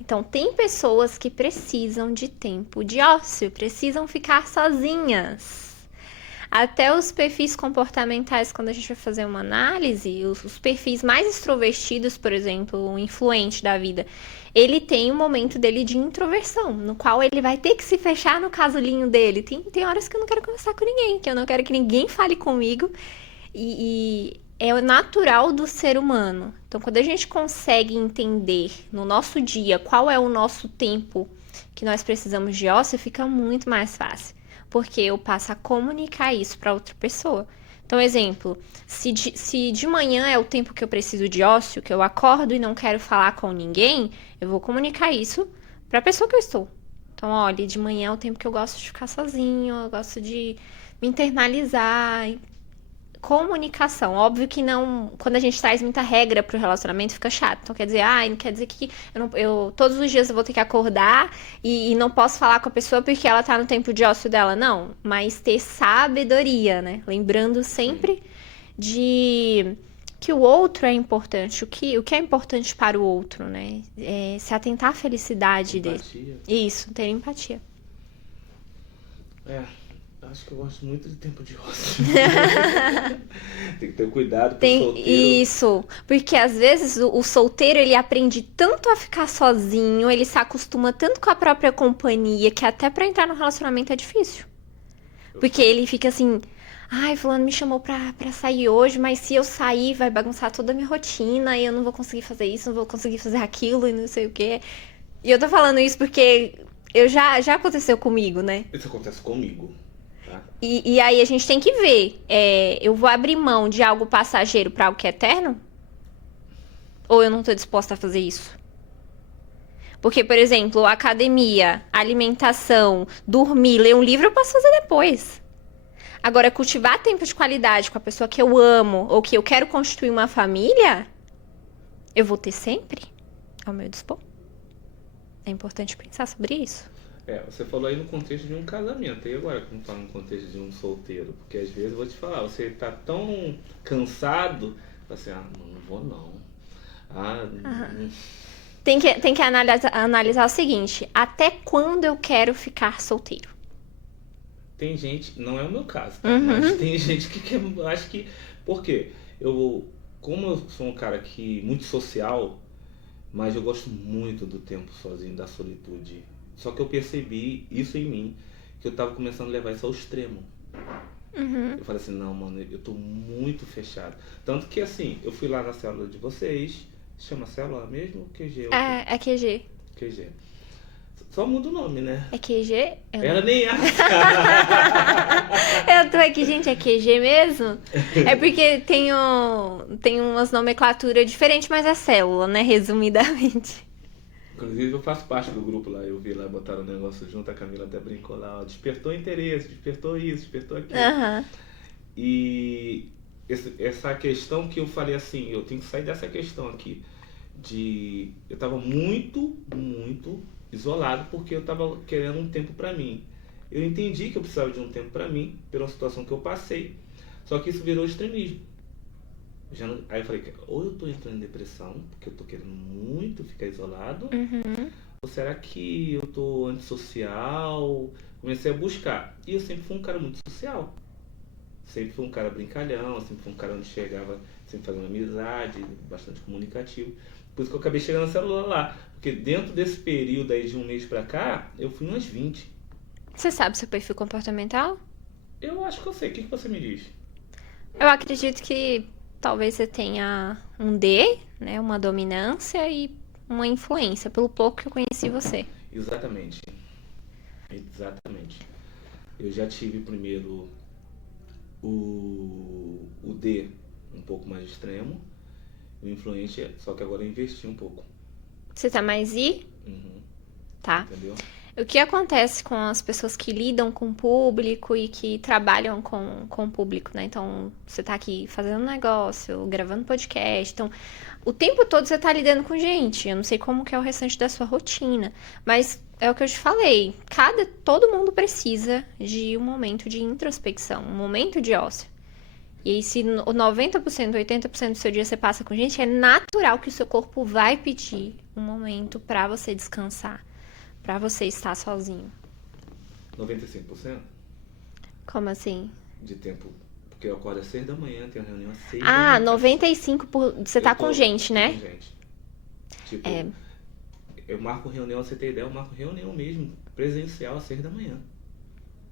Então, tem pessoas que precisam de tempo de ócio, precisam ficar sozinhas. Até os perfis comportamentais, quando a gente vai fazer uma análise, os perfis mais extrovertidos, por exemplo, o influente da vida, ele tem um momento dele de introversão, no qual ele vai ter que se fechar no casulinho dele. Tem horas que eu não quero conversar com ninguém, que eu não quero que ninguém fale comigo. E é o natural do ser humano. Então, quando a gente consegue entender no nosso dia qual é o nosso tempo que nós precisamos de ócio, fica muito mais fácil. Porque eu passo a comunicar isso para outra pessoa. Então, exemplo, se de manhã é o tempo que eu preciso de ócio, que eu acordo e não quero falar com ninguém, eu vou comunicar isso para a pessoa que eu estou. Então, olha, de manhã é o tempo que eu gosto de ficar sozinho, eu gosto de me internalizar. Comunicação. Óbvio que não. Quando a gente traz muita regra pro relacionamento, fica chato. Então quer dizer, não quer dizer que todos os dias eu vou ter que acordar e não posso falar com a pessoa porque ela tá no tempo de ócio dela. Não. Mas ter sabedoria, né? Lembrando sempre de que o outro é importante. O que é importante para o outro, né? É se atentar à felicidade Empatia. dele. Isso, ter empatia. Acho que eu gosto muito de tempo de ócio. Tem que ter cuidado com o solteiro. Isso, porque às vezes o solteiro ele aprende tanto a ficar sozinho, ele se acostuma tanto com a própria companhia, que até pra entrar no relacionamento é difícil. Porque ele fica assim, ai, fulano me chamou pra sair hoje, mas se eu sair vai bagunçar toda a minha rotina e eu não vou conseguir fazer isso, não vou conseguir fazer aquilo e não sei o quê. E eu tô falando isso porque já aconteceu comigo, né? Isso acontece comigo. E aí a gente tem que ver, eu vou abrir mão de algo passageiro para algo que é eterno? Ou eu não tô disposta a fazer isso? Porque, por exemplo, academia, alimentação, dormir, ler um livro eu posso fazer depois. Agora, cultivar tempo de qualidade com a pessoa que eu amo ou que eu quero constituir uma família, eu vou ter sempre ao meu dispor. É importante pensar sobre isso. Você falou aí no contexto de um casamento. E agora, como tá no contexto de um solteiro? Porque às vezes eu vou te falar, você tá tão cansado, assim, não vou não. Tem que analisar o seguinte, até quando eu quero ficar solteiro? Tem gente, não é o meu caso, tá? Mas tem gente que quer, acho que... Por quê? Como eu sou um cara muito social, mas eu gosto muito do tempo sozinho, da solitude. Só que eu percebi isso em mim, que eu tava começando a levar isso ao extremo. Eu falei assim, não, mano, eu tô muito fechado. Tanto que, assim, eu fui lá na célula de vocês, chama célula mesmo? QG? É QG. QG. Só muda o nome, né? É QG? Ela nem é. Eu tô aqui, gente, é QG mesmo? É porque tem umas nomenclaturas diferentes, mas é célula, né, resumidamente. Inclusive eu faço parte do grupo lá, eu vi lá, botaram um negócio junto, a Camila até brincou lá, ó, despertou interesse, despertou isso, despertou aquilo. E essa questão que eu falei assim, eu tenho que sair dessa questão aqui, eu tava muito, muito isolado porque eu tava querendo um tempo pra mim. Eu entendi que eu precisava de um tempo pra mim, pela situação que eu passei, só que isso virou extremismo. Aí eu falei, ou eu tô entrando em depressão, porque eu tô querendo muito ficar isolado, ou será que eu tô antissocial? Comecei a buscar. E eu sempre fui um cara muito social. Sempre fui um cara brincalhão, sempre fui um cara onde chegava, sempre fazendo amizade, bastante comunicativo. Por isso que eu acabei chegando na célula lá. Porque dentro desse período aí de um mês pra cá, eu fui umas 20. Você sabe seu perfil comportamental? Eu acho que eu sei. O que você me diz? Eu acredito que talvez você tenha um D, né, uma dominância e uma influência, pelo pouco que eu conheci você. Exatamente. Eu já tive primeiro o D um pouco mais extremo, o influente, só que agora eu investi um pouco. Você tá mais I? Tá. Entendeu? O que acontece com as pessoas que lidam com o público e que trabalham com o público, né? Então, você tá aqui fazendo negócio, gravando podcast, então, o tempo todo você tá lidando com gente. Eu não sei como que é o restante da sua rotina, mas é o que eu te falei. Todo mundo precisa de um momento de introspecção, um momento de ócio. E aí, se 90%, 80% do seu dia você passa com gente, é natural que o seu corpo vai pedir um momento pra você descansar. Pra você estar sozinho. 95%? Como assim? de tempo, porque eu acordo às 6 da manhã, tenho reunião às 6 da Ah, manhã. 95 você tá com gente, né? Com gente. Tipo, É. eu marco reunião, você tem ideia, eu marco reunião mesmo, presencial às 6 da manhã.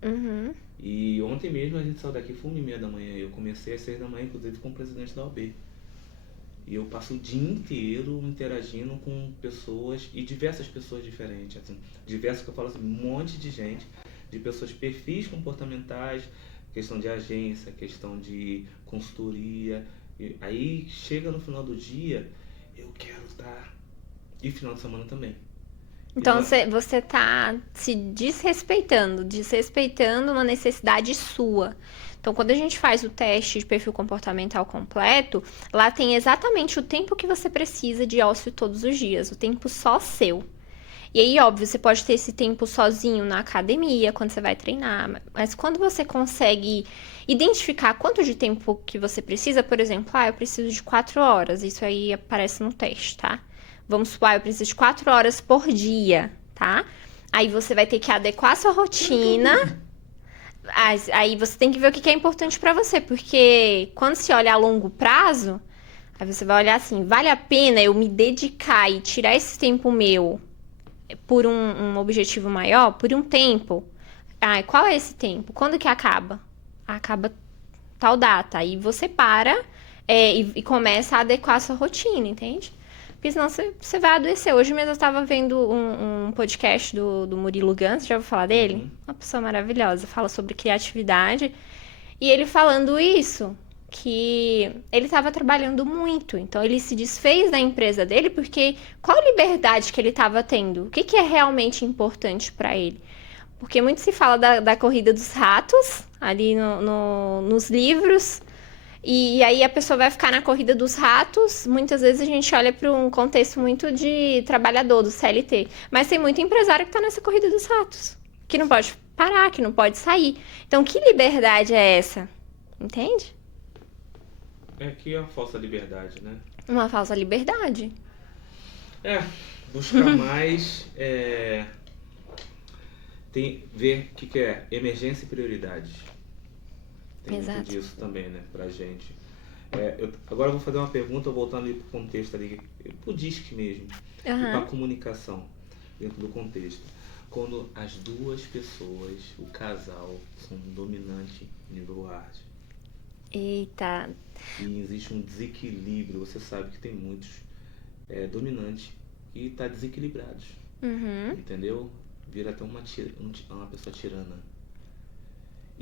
Uhum. E ontem mesmo a gente saiu daqui, foi 1h30 da manhã, eu comecei às 6 da manhã, inclusive com o presidente da OAB. E eu passo o dia inteiro interagindo com pessoas, e diversas pessoas diferentes, assim, diversas que eu falo assim, um monte de gente, de pessoas, perfis comportamentais, questão de agência, questão de consultoria. E aí chega no final do dia, eu quero estar. E final de semana também. E Então não é- você tá se desrespeitando uma necessidade sua. Então, quando a gente faz o teste de perfil comportamental completo, lá tem exatamente o tempo que você precisa de ócio todos os dias, o tempo só seu. E aí, óbvio, você pode ter esse tempo sozinho na academia, quando você vai treinar, mas quando você consegue identificar quanto de tempo que você precisa, por exemplo, eu preciso de 4 horas, isso aí aparece no teste, tá? Vamos supor, eu preciso de 4 horas por dia, tá? Aí você vai ter que adequar a sua rotina. Aí você tem que ver o que é importante pra você, porque quando se olha a longo prazo, aí você vai olhar assim, vale a pena eu me dedicar e tirar esse tempo meu por um objetivo maior, por um tempo? Qual é esse tempo? Quando que acaba? Acaba tal data. Aí você para e começa a adequar a sua rotina, entende? Porque senão você vai adoecer. Hoje mesmo eu estava vendo um podcast do Murilo Gans, já ouviu falar dele? Uma pessoa maravilhosa, fala sobre criatividade. E ele falando isso, que ele estava trabalhando muito. Então ele se desfez da empresa dele porque qual a liberdade que ele estava tendo? O que é realmente importante para ele? Porque muito se fala da corrida dos ratos ali nos livros. E aí a pessoa vai ficar na corrida dos ratos. Muitas vezes a gente olha para um contexto muito de trabalhador, do CLT. Mas tem muito empresário que está nessa corrida dos ratos. Que não pode parar, que não pode sair. Então, que liberdade é essa? Entende? É que é a falsa liberdade, né? Uma falsa liberdade. Buscar mais, ver o que é emergência e prioridades. Tem Exato. muito disso também, né, pra gente. Agora eu vou fazer uma pergunta, voltando ali pro contexto ali, pro DISC mesmo, e pra comunicação, dentro do contexto. Quando as duas pessoas, o casal, são dominante nível hard. Eita. E existe um desequilíbrio, você sabe que tem muitos dominantes e tá desequilibrados. Entendeu? Vira até uma pessoa tirana.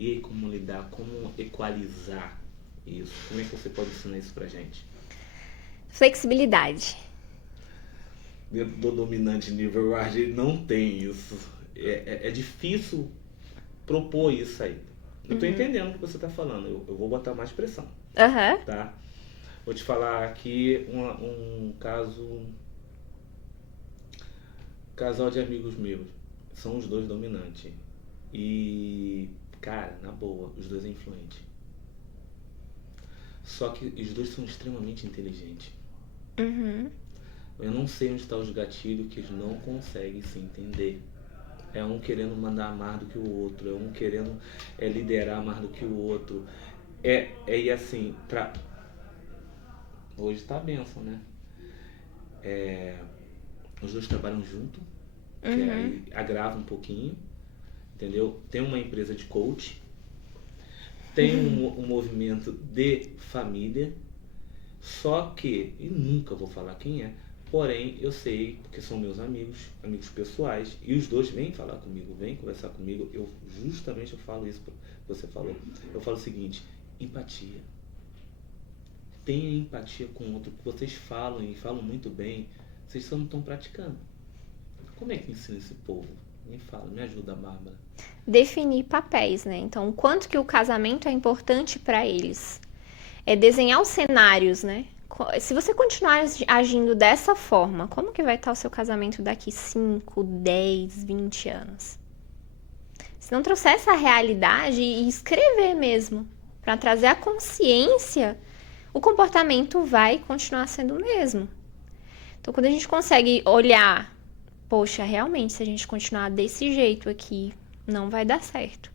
E aí, como lidar, como equalizar isso? Como é que você pode ensinar isso pra gente? Flexibilidade. Dentro do dominante nível hard não tem isso. É difícil propor isso aí. Eu tô entendendo o que você tá falando. Eu vou botar mais pressão. Tá? Vou te falar aqui um caso. Casal de amigos meus. São os dois dominantes. E, cara, na boa, os dois é influente. Só que os dois são extremamente inteligentes. Eu não sei onde estão os gatilhos que eles não conseguem se entender. É um querendo mandar mais do que o outro, é um querendo liderar mais do que o outro. E assim, hoje tá a benção, né? Os dois trabalham junto, que aí agrava um pouquinho, entendeu? Tem uma empresa de coach, tem um movimento de família, só que, e nunca vou falar quem é, porém eu sei, porque são meus amigos pessoais, e os dois vêm falar comigo, vêm conversar comigo, eu falo isso que você falou, eu falo o seguinte: empatia. Tenha empatia com o outro, que vocês falam e falam muito bem, vocês só não estão praticando. Como é que ensina esse povo? Me fala, me ajuda, Bárbara. Definir papéis, né? Então, o quanto que o casamento é importante para eles. É desenhar os cenários, né? Se você continuar agindo dessa forma, como que vai estar o seu casamento daqui 5, 10, 20 anos? Se não trouxer essa realidade e escrever mesmo, para trazer a consciência, o comportamento vai continuar sendo o mesmo. Então, quando a gente consegue olhar, poxa, realmente, se a gente continuar desse jeito aqui, não vai dar certo.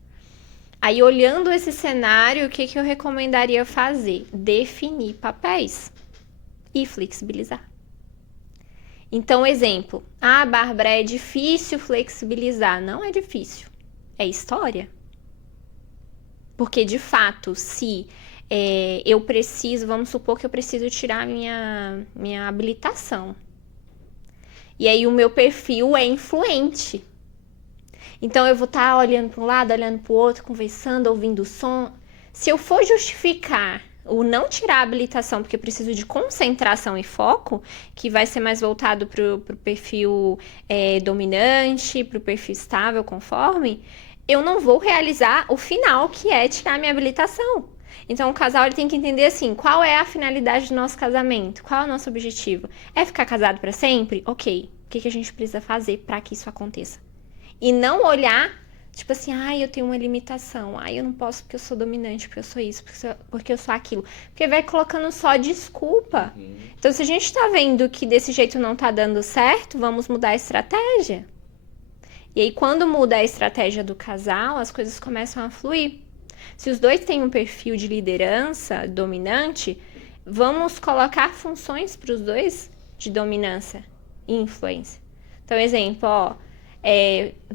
Aí, olhando esse cenário, o que que eu recomendaria fazer? Definir papéis e flexibilizar. Então, exemplo. Ah, Bárbara, é difícil flexibilizar. Não é difícil. É história. Porque, de fato, se eu preciso, vamos supor que eu preciso tirar minha habilitação. E aí o meu perfil é influente. Então eu vou estar olhando para um lado, olhando para o outro, conversando, ouvindo o som. Se eu for justificar o não tirar a habilitação porque eu preciso de concentração e foco, que vai ser mais voltado para o perfil dominante, para o perfil estável, conforme, eu não vou realizar o final, que é tirar minha habilitação. Então, o casal ele tem que entender assim, qual é a finalidade do nosso casamento? Qual é o nosso objetivo? É ficar casado para sempre? Ok. O que a gente precisa fazer para que isso aconteça? E não olhar, tipo assim, eu tenho uma limitação. Eu não posso porque eu sou dominante, porque eu sou isso, porque eu sou aquilo. Porque vai colocando só desculpa. Então, se a gente tá vendo que desse jeito não tá dando certo, vamos mudar a estratégia. E aí, quando muda a estratégia do casal, as coisas começam a fluir. Se os dois têm um perfil de liderança dominante, vamos colocar funções para os dois de dominância e influência. Então, exemplo,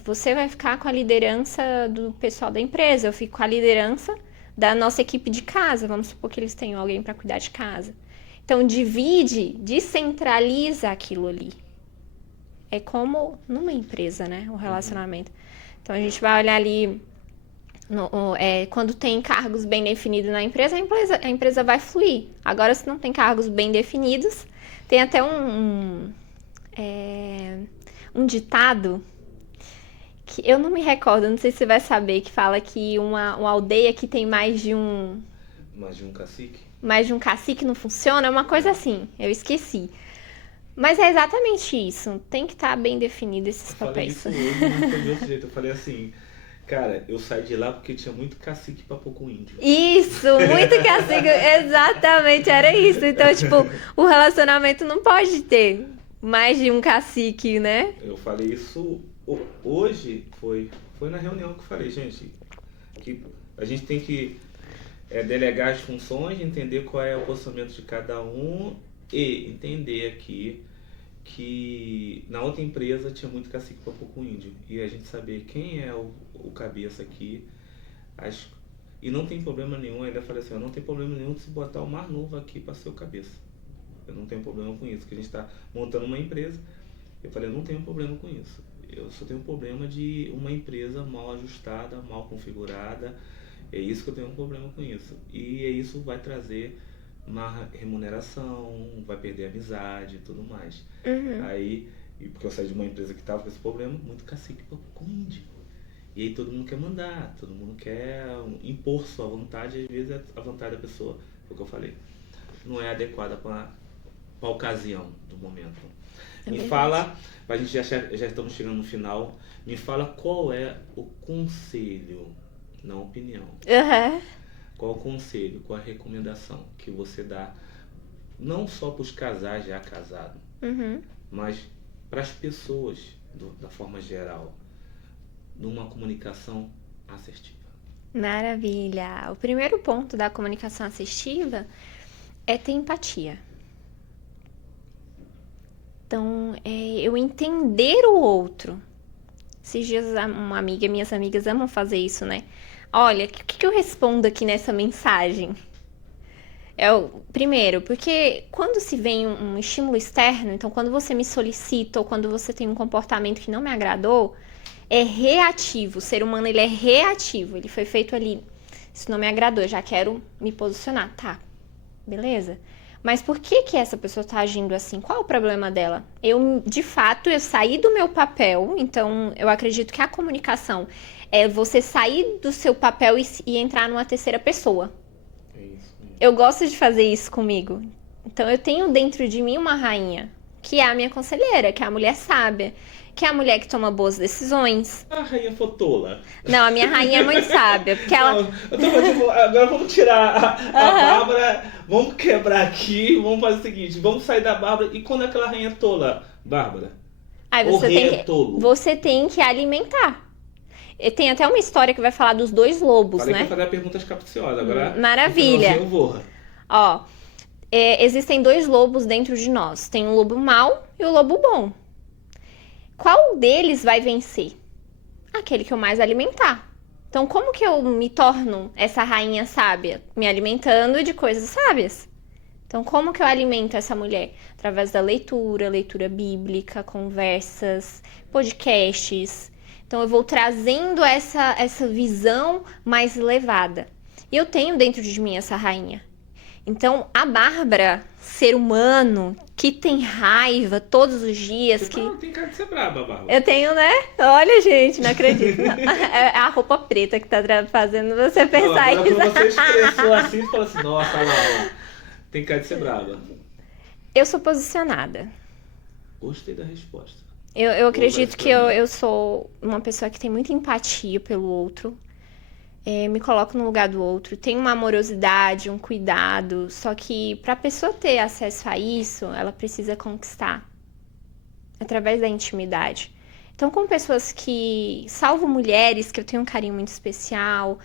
você vai ficar com a liderança do pessoal da empresa, eu fico com a liderança da nossa equipe de casa. Vamos supor que eles tenham alguém para cuidar de casa. Então, divide, descentraliza aquilo ali. É como numa empresa, né? O relacionamento. Então, a gente vai olhar ali... quando tem cargos bem definidos na empresa, a empresa vai fluir. Agora, se não tem cargos bem definidos, tem até um ditado que eu não me recordo, não sei se você vai saber, que fala que uma aldeia que tem mais de um cacique? Mais de um cacique não funciona, é uma coisa assim, eu esqueci. Mas é exatamente isso, tem que estar bem definido esses papéis. Eu falei isso hoje, mas foi de outro jeito, eu falei assim... Cara, eu saí de lá porque tinha muito cacique pra pouco índio. Isso, muito cacique, exatamente, era isso. Então, tipo, o relacionamento não pode ter mais de um cacique, né? Eu falei isso hoje, foi na reunião que eu falei, gente, que a gente tem que delegar as funções, entender qual é o posicionamento de cada um e entender aqui que na outra empresa tinha muito cacique para pouco índio. E a gente saber quem é o cabeça aqui. E não tem problema nenhum, ainda falei assim, não tem problema nenhum de se botar o mais novo aqui para ser o cabeça. Eu não tenho problema com isso, porque a gente está montando uma empresa. Eu falei, eu não tenho problema com isso. Eu só tenho problema de uma empresa mal ajustada, mal configurada. É isso que eu tenho um problema com isso. E isso vai trazer uma remuneração, vai perder a amizade e tudo mais. Aí, porque eu saí de uma empresa que estava com esse problema, muito cacique com índio. E aí todo mundo quer mandar, todo mundo quer impor sua vontade, às vezes a vontade da pessoa, foi o que eu falei, não é adequada para a ocasião do momento. Me fala, a gente já estamos chegando no final, me fala qual é o conselho, não opinião. Qual o conselho, qual a recomendação que você dá, não só para os casais já casados, mas para as pessoas da forma geral, numa comunicação assertiva? Maravilha! O primeiro ponto da comunicação assertiva é ter empatia. Então, eu entender o outro. Esses dias minhas amigas amam fazer isso, né? Olha, o que eu respondo aqui nessa mensagem? Primeiro, porque quando se vem um estímulo externo, então quando você me solicita ou quando você tem um comportamento que não me agradou, é reativo. O ser humano, ele é reativo. Ele foi feito ali, isso não me agradou, eu já quero me posicionar. Tá, beleza? Mas por que essa pessoa tá agindo assim? Qual é o problema dela? De fato, eu saí do meu papel, então eu acredito que a comunicação é você sair do seu papel e entrar numa terceira pessoa. É isso mesmo. Eu gosto de fazer isso comigo. Então eu tenho dentro de mim uma rainha, que é a minha conselheira, que é a mulher sábia, que é a mulher que toma boas decisões. A rainha fotola. Não, a minha rainha é muito sábia, porque ela... Agora vamos tirar a Bárbara, vamos quebrar aqui, vamos fazer o seguinte, vamos sair da Bárbara. E quando é aquela rainha tola, Bárbara? Aí você tem que alimentar. E tem até uma história que vai falar dos dois lobos, Falei que né? ia fazer perguntas capciosas, agora... Maravilha. Eu vou. Ó, existem dois lobos dentro de nós. Tem o lobo mau e o lobo bom. Qual deles vai vencer? Aquele que eu mais alimentar. Então, como que eu me torno essa rainha sábia? Me alimentando de coisas sábias. Então, como que eu alimento essa mulher? Através da leitura bíblica, conversas, podcasts. Então, eu vou trazendo essa visão mais elevada. E eu tenho dentro de mim essa rainha. Então, a Bárbara, ser humano, que tem raiva todos os dias... Você tem cara de ser braba, Bárbara. Eu tenho, né? Olha, gente, não acredito. É a roupa preta que tá fazendo você pensar isso. Quando você expressou assim, você falou assim, nossa, lá, tem cara de ser braba. Eu sou posicionada. Gostei da resposta. Eu acredito que eu sou uma pessoa que tem muita empatia pelo outro. Me coloco no lugar do outro, tenho uma amorosidade, um cuidado, só que para a pessoa ter acesso a isso, ela precisa conquistar através da intimidade. Então, com pessoas que, salvo mulheres, que eu tenho um carinho muito especial,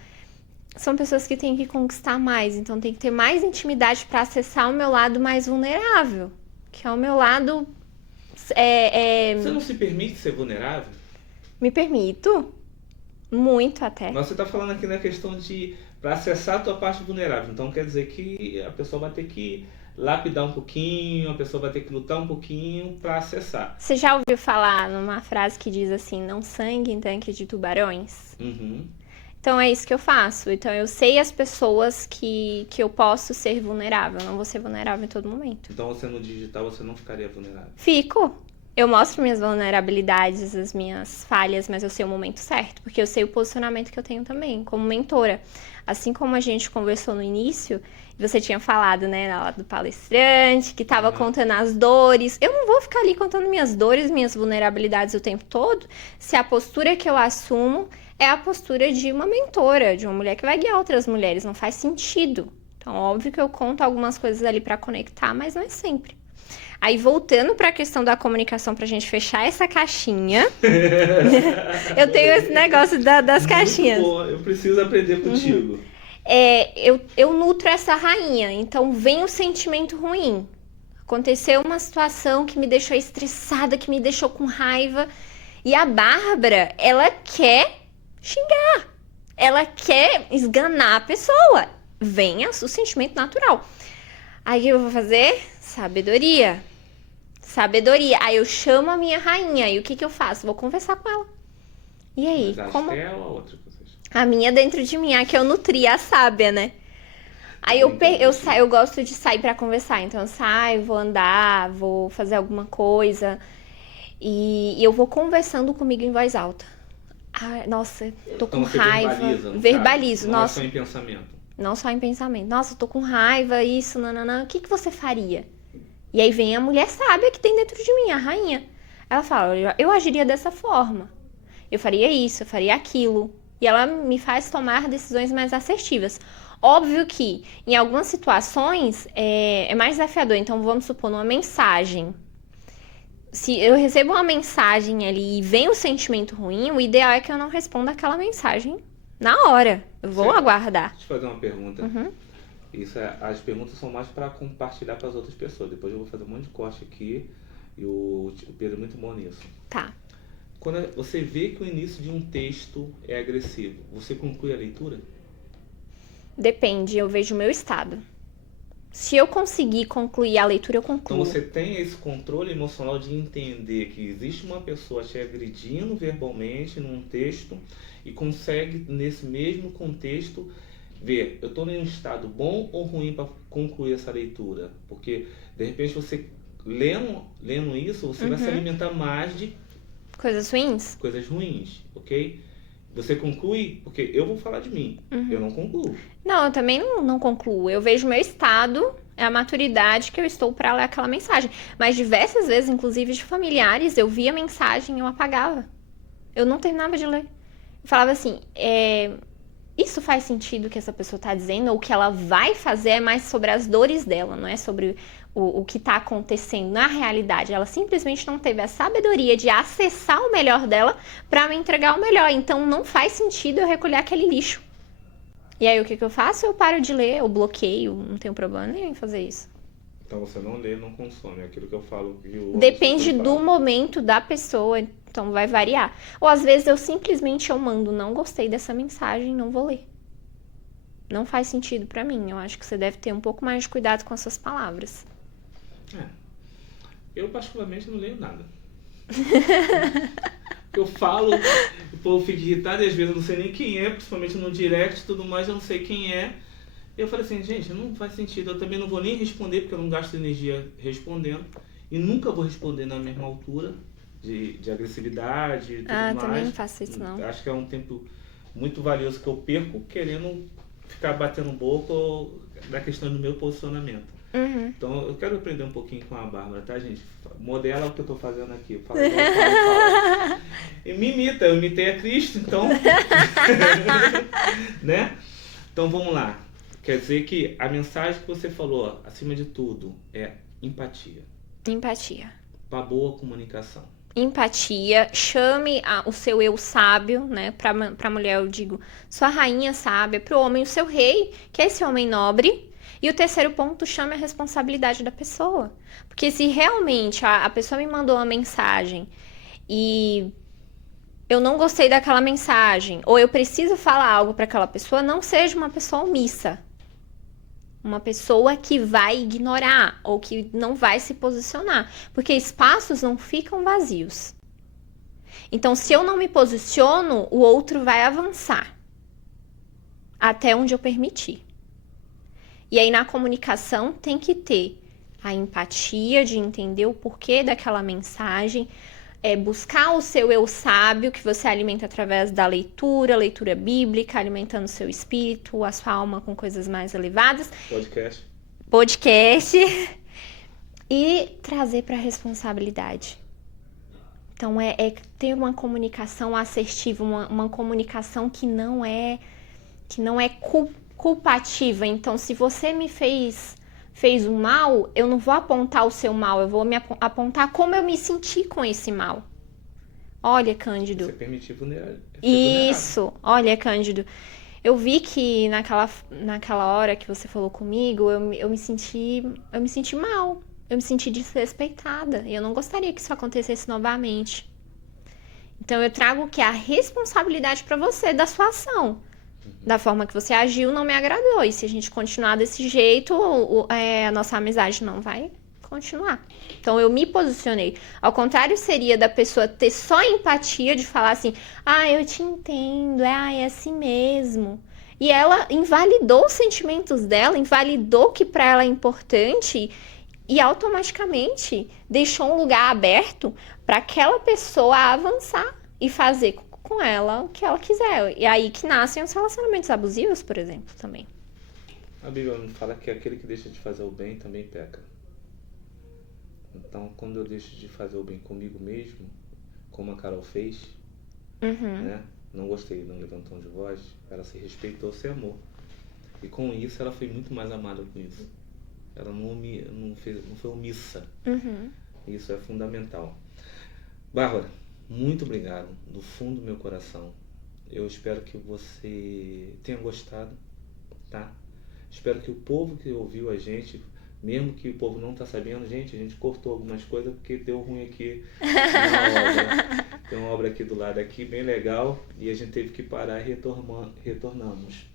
são pessoas que têm que conquistar mais, então tem que ter mais intimidade para acessar o meu lado mais vulnerável, que é o meu lado... Você não se permite ser vulnerável? Me permito. Muito até. Mas você está falando aqui na questão de para acessar a tua parte vulnerável. Então quer dizer que a pessoa vai ter que lapidar um pouquinho, a pessoa vai ter que lutar um pouquinho para acessar. Você já ouviu falar numa frase que diz assim, não sangue em tanque de tubarões? Uhum. Então é isso que eu faço. Então eu sei as pessoas que eu posso ser vulnerável. Eu não vou ser vulnerável em todo momento. Então você no digital você não ficaria vulnerável? Fico. Eu mostro minhas vulnerabilidades, as minhas falhas, mas eu sei o momento certo, porque eu sei o posicionamento que eu tenho também, como mentora. Assim como a gente conversou no início, você tinha falado, né, lá do palestrante, que estava contando as dores. Eu não vou ficar ali contando minhas dores, minhas vulnerabilidades o tempo todo, se a postura que eu assumo é a postura de uma mentora, de uma mulher que vai guiar outras mulheres. Não faz sentido. Então, óbvio que eu conto algumas coisas ali para conectar, mas não é sempre. Aí, voltando para a questão da comunicação, para a gente fechar essa caixinha, eu tenho esse negócio das caixinhas. Muito bom. Eu preciso aprender contigo. Eu nutro essa rainha, então vem o sentimento ruim. Aconteceu uma situação que me deixou estressada, que me deixou com raiva. E a Bárbara, ela quer xingar. Ela quer esganar a pessoa. Vem o sentimento natural. Aí, o que eu vou fazer? Sabedoria. Aí eu chamo a minha rainha. E o que eu faço? Vou conversar com ela. E aí? Mas como? é a outra que vocês... A minha dentro de mim, a que eu nutri, a sábia, né? Aí eu gosto de sair pra conversar. Então eu saio, vou andar, vou fazer alguma coisa. E eu vou conversando comigo em voz alta. Ai, nossa, tô com raiva. Verbalizo. Não nossa. É só em pensamento. Não só em pensamento. Nossa, tô com raiva, isso, nananã. O que você faria? E aí vem a mulher sábia que tem dentro de mim, a rainha. Ela fala, eu agiria dessa forma. Eu faria isso, eu faria aquilo. E ela me faz tomar decisões mais assertivas. Óbvio que, em algumas situações, é mais desafiador. Então, vamos supor, numa mensagem. Se eu recebo uma mensagem ali e vem um sentimento ruim, o ideal é que eu não responda aquela mensagem na hora. Eu vou aguardar. Deixa eu fazer uma pergunta. Uhum. As perguntas são mais para compartilhar para as outras pessoas. Depois eu vou fazer um monte de corte aqui. E o Pedro é muito bom nisso. Tá. Quando você vê que o início de um texto é agressivo, você conclui a leitura? Depende, eu vejo o meu estado. Se eu conseguir concluir a leitura, eu concluo. Então você tem esse controle emocional de entender que existe uma pessoa te agredindo verbalmente num texto e consegue, nesse mesmo contexto, ver, eu estou em um estado bom ou ruim para concluir essa leitura? Porque, de repente, você lendo isso, você vai se alimentar mais de coisas ruins, ok? Você conclui, porque eu vou falar de mim, eu não concluo. Não, eu também não concluo. Eu vejo o meu estado, é a maturidade que eu estou para ler aquela mensagem. Mas diversas vezes, inclusive de familiares, eu via a mensagem e eu apagava. Eu não terminava de ler. Eu falava assim, isso faz sentido o que essa pessoa está dizendo, ou o que ela vai fazer é mais sobre as dores dela, não é sobre o que está acontecendo na realidade. Ela simplesmente não teve a sabedoria de acessar o melhor dela para me entregar o melhor. Então não faz sentido eu recolher aquele lixo. E aí o que eu faço? Eu paro de ler, eu bloqueio, não tenho problema nenhum em fazer isso. Então você não lê, não consome. É aquilo que eu falo. Depende do momento da pessoa, então vai variar. Ou às vezes eu simplesmente mando, não gostei dessa mensagem, não vou ler. Não faz sentido pra mim. Eu acho que você deve ter um pouco mais de cuidado com as suas palavras. Eu particularmente não leio nada. Eu falo, o povo fica irritado e às vezes eu não sei nem quem é, principalmente no direct e tudo mais, eu não sei quem é. Eu falei assim, gente, não faz sentido, eu também não vou nem responder, porque eu não gasto energia respondendo. E nunca vou responder na mesma altura de agressividade e tudo mais. Também não faço isso não. Acho que é um tempo muito valioso que eu perco querendo ficar batendo boca da questão do meu posicionamento. Uhum. Então eu quero aprender um pouquinho com a Bárbara, tá, gente? Modela o que eu tô fazendo aqui. Fala. E me imita, eu imitei a Cristo, então. Né? Então vamos lá. Quer dizer que a mensagem que você falou, acima de tudo, é empatia. Empatia. Para boa comunicação. Empatia, chame o seu eu sábio, né? Pra mulher eu digo, sua rainha sábia, pro homem o seu rei, que é esse homem nobre. E o terceiro ponto, chame a responsabilidade da pessoa. Porque se realmente a pessoa me mandou uma mensagem e eu não gostei daquela mensagem, ou eu preciso falar algo para aquela pessoa, não seja uma pessoa omissa. Uma pessoa que vai ignorar ou que não vai se posicionar. Porque espaços não ficam vazios. Então, se eu não me posiciono, o outro vai avançar. Até onde eu permitir. E aí, na comunicação, tem que ter a empatia de entender o porquê daquela mensagem, buscar o seu eu sábio, que você alimenta através da leitura bíblica, alimentando o seu espírito, a sua alma com coisas mais elevadas. Podcast. E trazer para a responsabilidade. Então, ter uma comunicação assertiva, uma comunicação que não é culpativa. Então, se você me fez um mal, eu não vou apontar o seu mal, eu vou me apontar como eu me senti com esse mal. Olha, Cândido. Você permitir vulnerar. Isso. Olha, Cândido. Eu vi que naquela hora que você falou comigo, eu me senti mal. Eu me senti desrespeitada. E eu não gostaria que isso acontecesse novamente. Então, eu trago que a responsabilidade para você da sua ação. Da forma que você agiu, não me agradou. E se a gente continuar desse jeito, a nossa amizade não vai continuar. Então, eu me posicionei. Ao contrário, seria da pessoa ter só empatia de falar assim, eu te entendo, é assim mesmo. E ela invalidou os sentimentos dela, invalidou o que para ela é importante e automaticamente deixou um lugar aberto para aquela pessoa avançar e fazer com ela o que ela quiser. E aí que nascem os relacionamentos abusivos, por exemplo, também. A Bíblia não fala que aquele que deixa de fazer o bem também peca. Então, quando eu deixo de fazer o bem comigo mesmo, como a Carol fez, né? Não gostei, não levantou de voz, ela se respeitou, se amou. E com isso, ela foi muito mais amada com isso. Ela não foi omissa. Isso é fundamental. Bárbara, muito obrigado, do fundo do meu coração. Eu espero que você tenha gostado, tá? Espero que o povo que ouviu a gente, mesmo que o povo não tá sabendo, a gente cortou algumas coisas porque deu ruim aqui na obra. Tem uma obra aqui do lado aqui, bem legal, e a gente teve que parar e retornamos.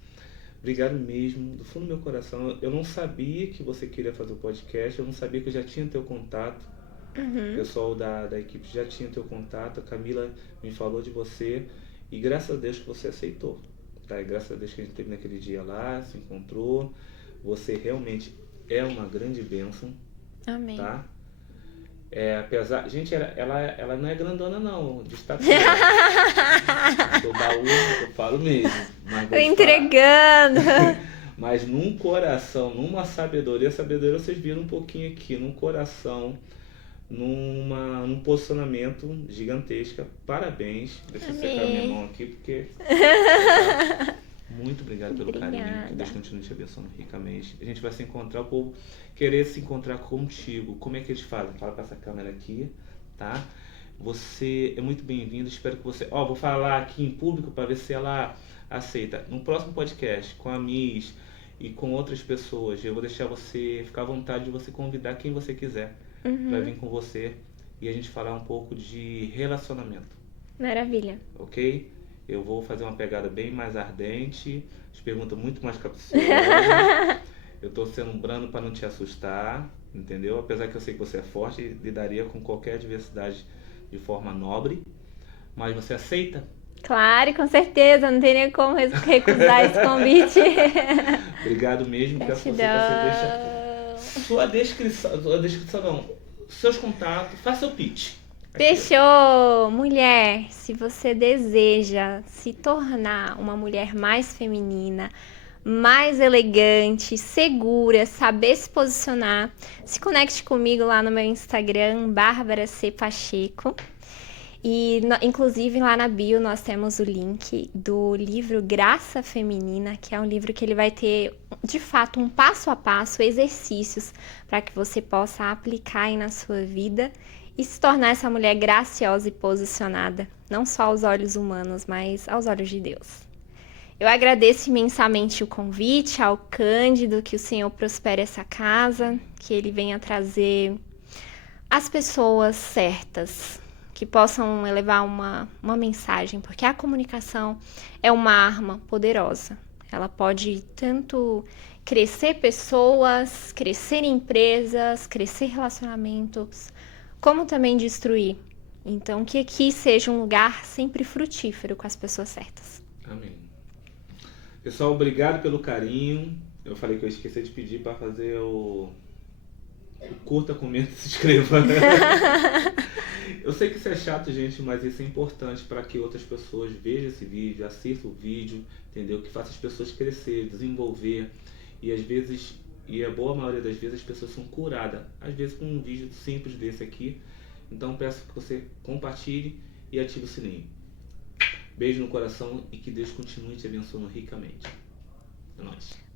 Obrigado mesmo, do fundo do meu coração. Eu não sabia que você queria fazer o podcast, eu não sabia que eu já tinha teu contato. O pessoal da equipe já tinha teu contato, a Camila me falou de você e graças a Deus que você aceitou, tá? E graças a Deus que a gente teve naquele dia lá, se encontrou, você realmente é uma grande bênção. Amém. Tá? Apesar, gente, ela não é grandona não, de estatura. Eu baú, eu falo mesmo. Mas tô entregando. Mas num coração, numa sabedoria vocês viram um pouquinho aqui, num coração, num posicionamento gigantesco. Parabéns. Deixa eu secar minha mão aqui, porque Muito obrigado pelo carinho. Obrigada. Que Deus continue te abençoando ricamente. A gente vai se encontrar, o povo querer se encontrar contigo. Como é que eles fazem? Fala com essa câmera aqui, tá? Você é muito bem-vindo. Espero que você... Ó, vou falar aqui em público para ver se ela aceita. No próximo podcast, com a Miss e com outras pessoas, eu vou deixar você ficar à vontade de você convidar quem você quiser para vir com você e a gente falar um pouco de relacionamento. Maravilha. Ok? Eu vou fazer uma pegada bem mais ardente, as perguntas muito mais capciosas. Eu tô sendo um brando para não te assustar, entendeu? Apesar que eu sei que você é forte e lidaria com qualquer adversidade de forma nobre. Mas você aceita? Claro, com certeza. Não tem nem como recusar esse convite. Obrigado mesmo. Peço que você deixa sua descrição não, seus contatos, faça seu pitch. Fechou! Mulher, se você deseja se tornar uma mulher mais feminina, mais elegante, segura, saber se posicionar, se conecte comigo lá no meu Instagram, Bárbara C. Pacheco. E, inclusive, lá na bio nós temos o link do livro Graça Feminina, que é um livro que ele vai ter, de fato, um passo a passo, exercícios para que você possa aplicar aí na sua vida e se tornar essa mulher graciosa e posicionada, não só aos olhos humanos, mas aos olhos de Deus. Eu agradeço imensamente o convite ao Cândido, que o Senhor prospere essa casa, que Ele venha trazer as pessoas certas, que possam elevar uma mensagem, porque a comunicação é uma arma poderosa. Ela pode tanto crescer pessoas, crescer empresas, crescer relacionamentos, como também destruir. Então, que aqui seja um lugar sempre frutífero com as pessoas certas. Amém. Pessoal, obrigado pelo carinho. Eu falei que eu esqueci de pedir para fazer o curta, comenta, se inscreva. Eu sei que isso é chato, gente, mas isso é importante para que outras pessoas vejam esse vídeo, assistam o vídeo, entendeu? Que faça as pessoas crescer, desenvolver. E às vezes, e a boa maioria das vezes, as pessoas são curadas. Às vezes com um vídeo simples desse aqui. Então peço que você compartilhe e ative o sininho. Beijo no coração e que Deus continue te abençoando ricamente. É nóis.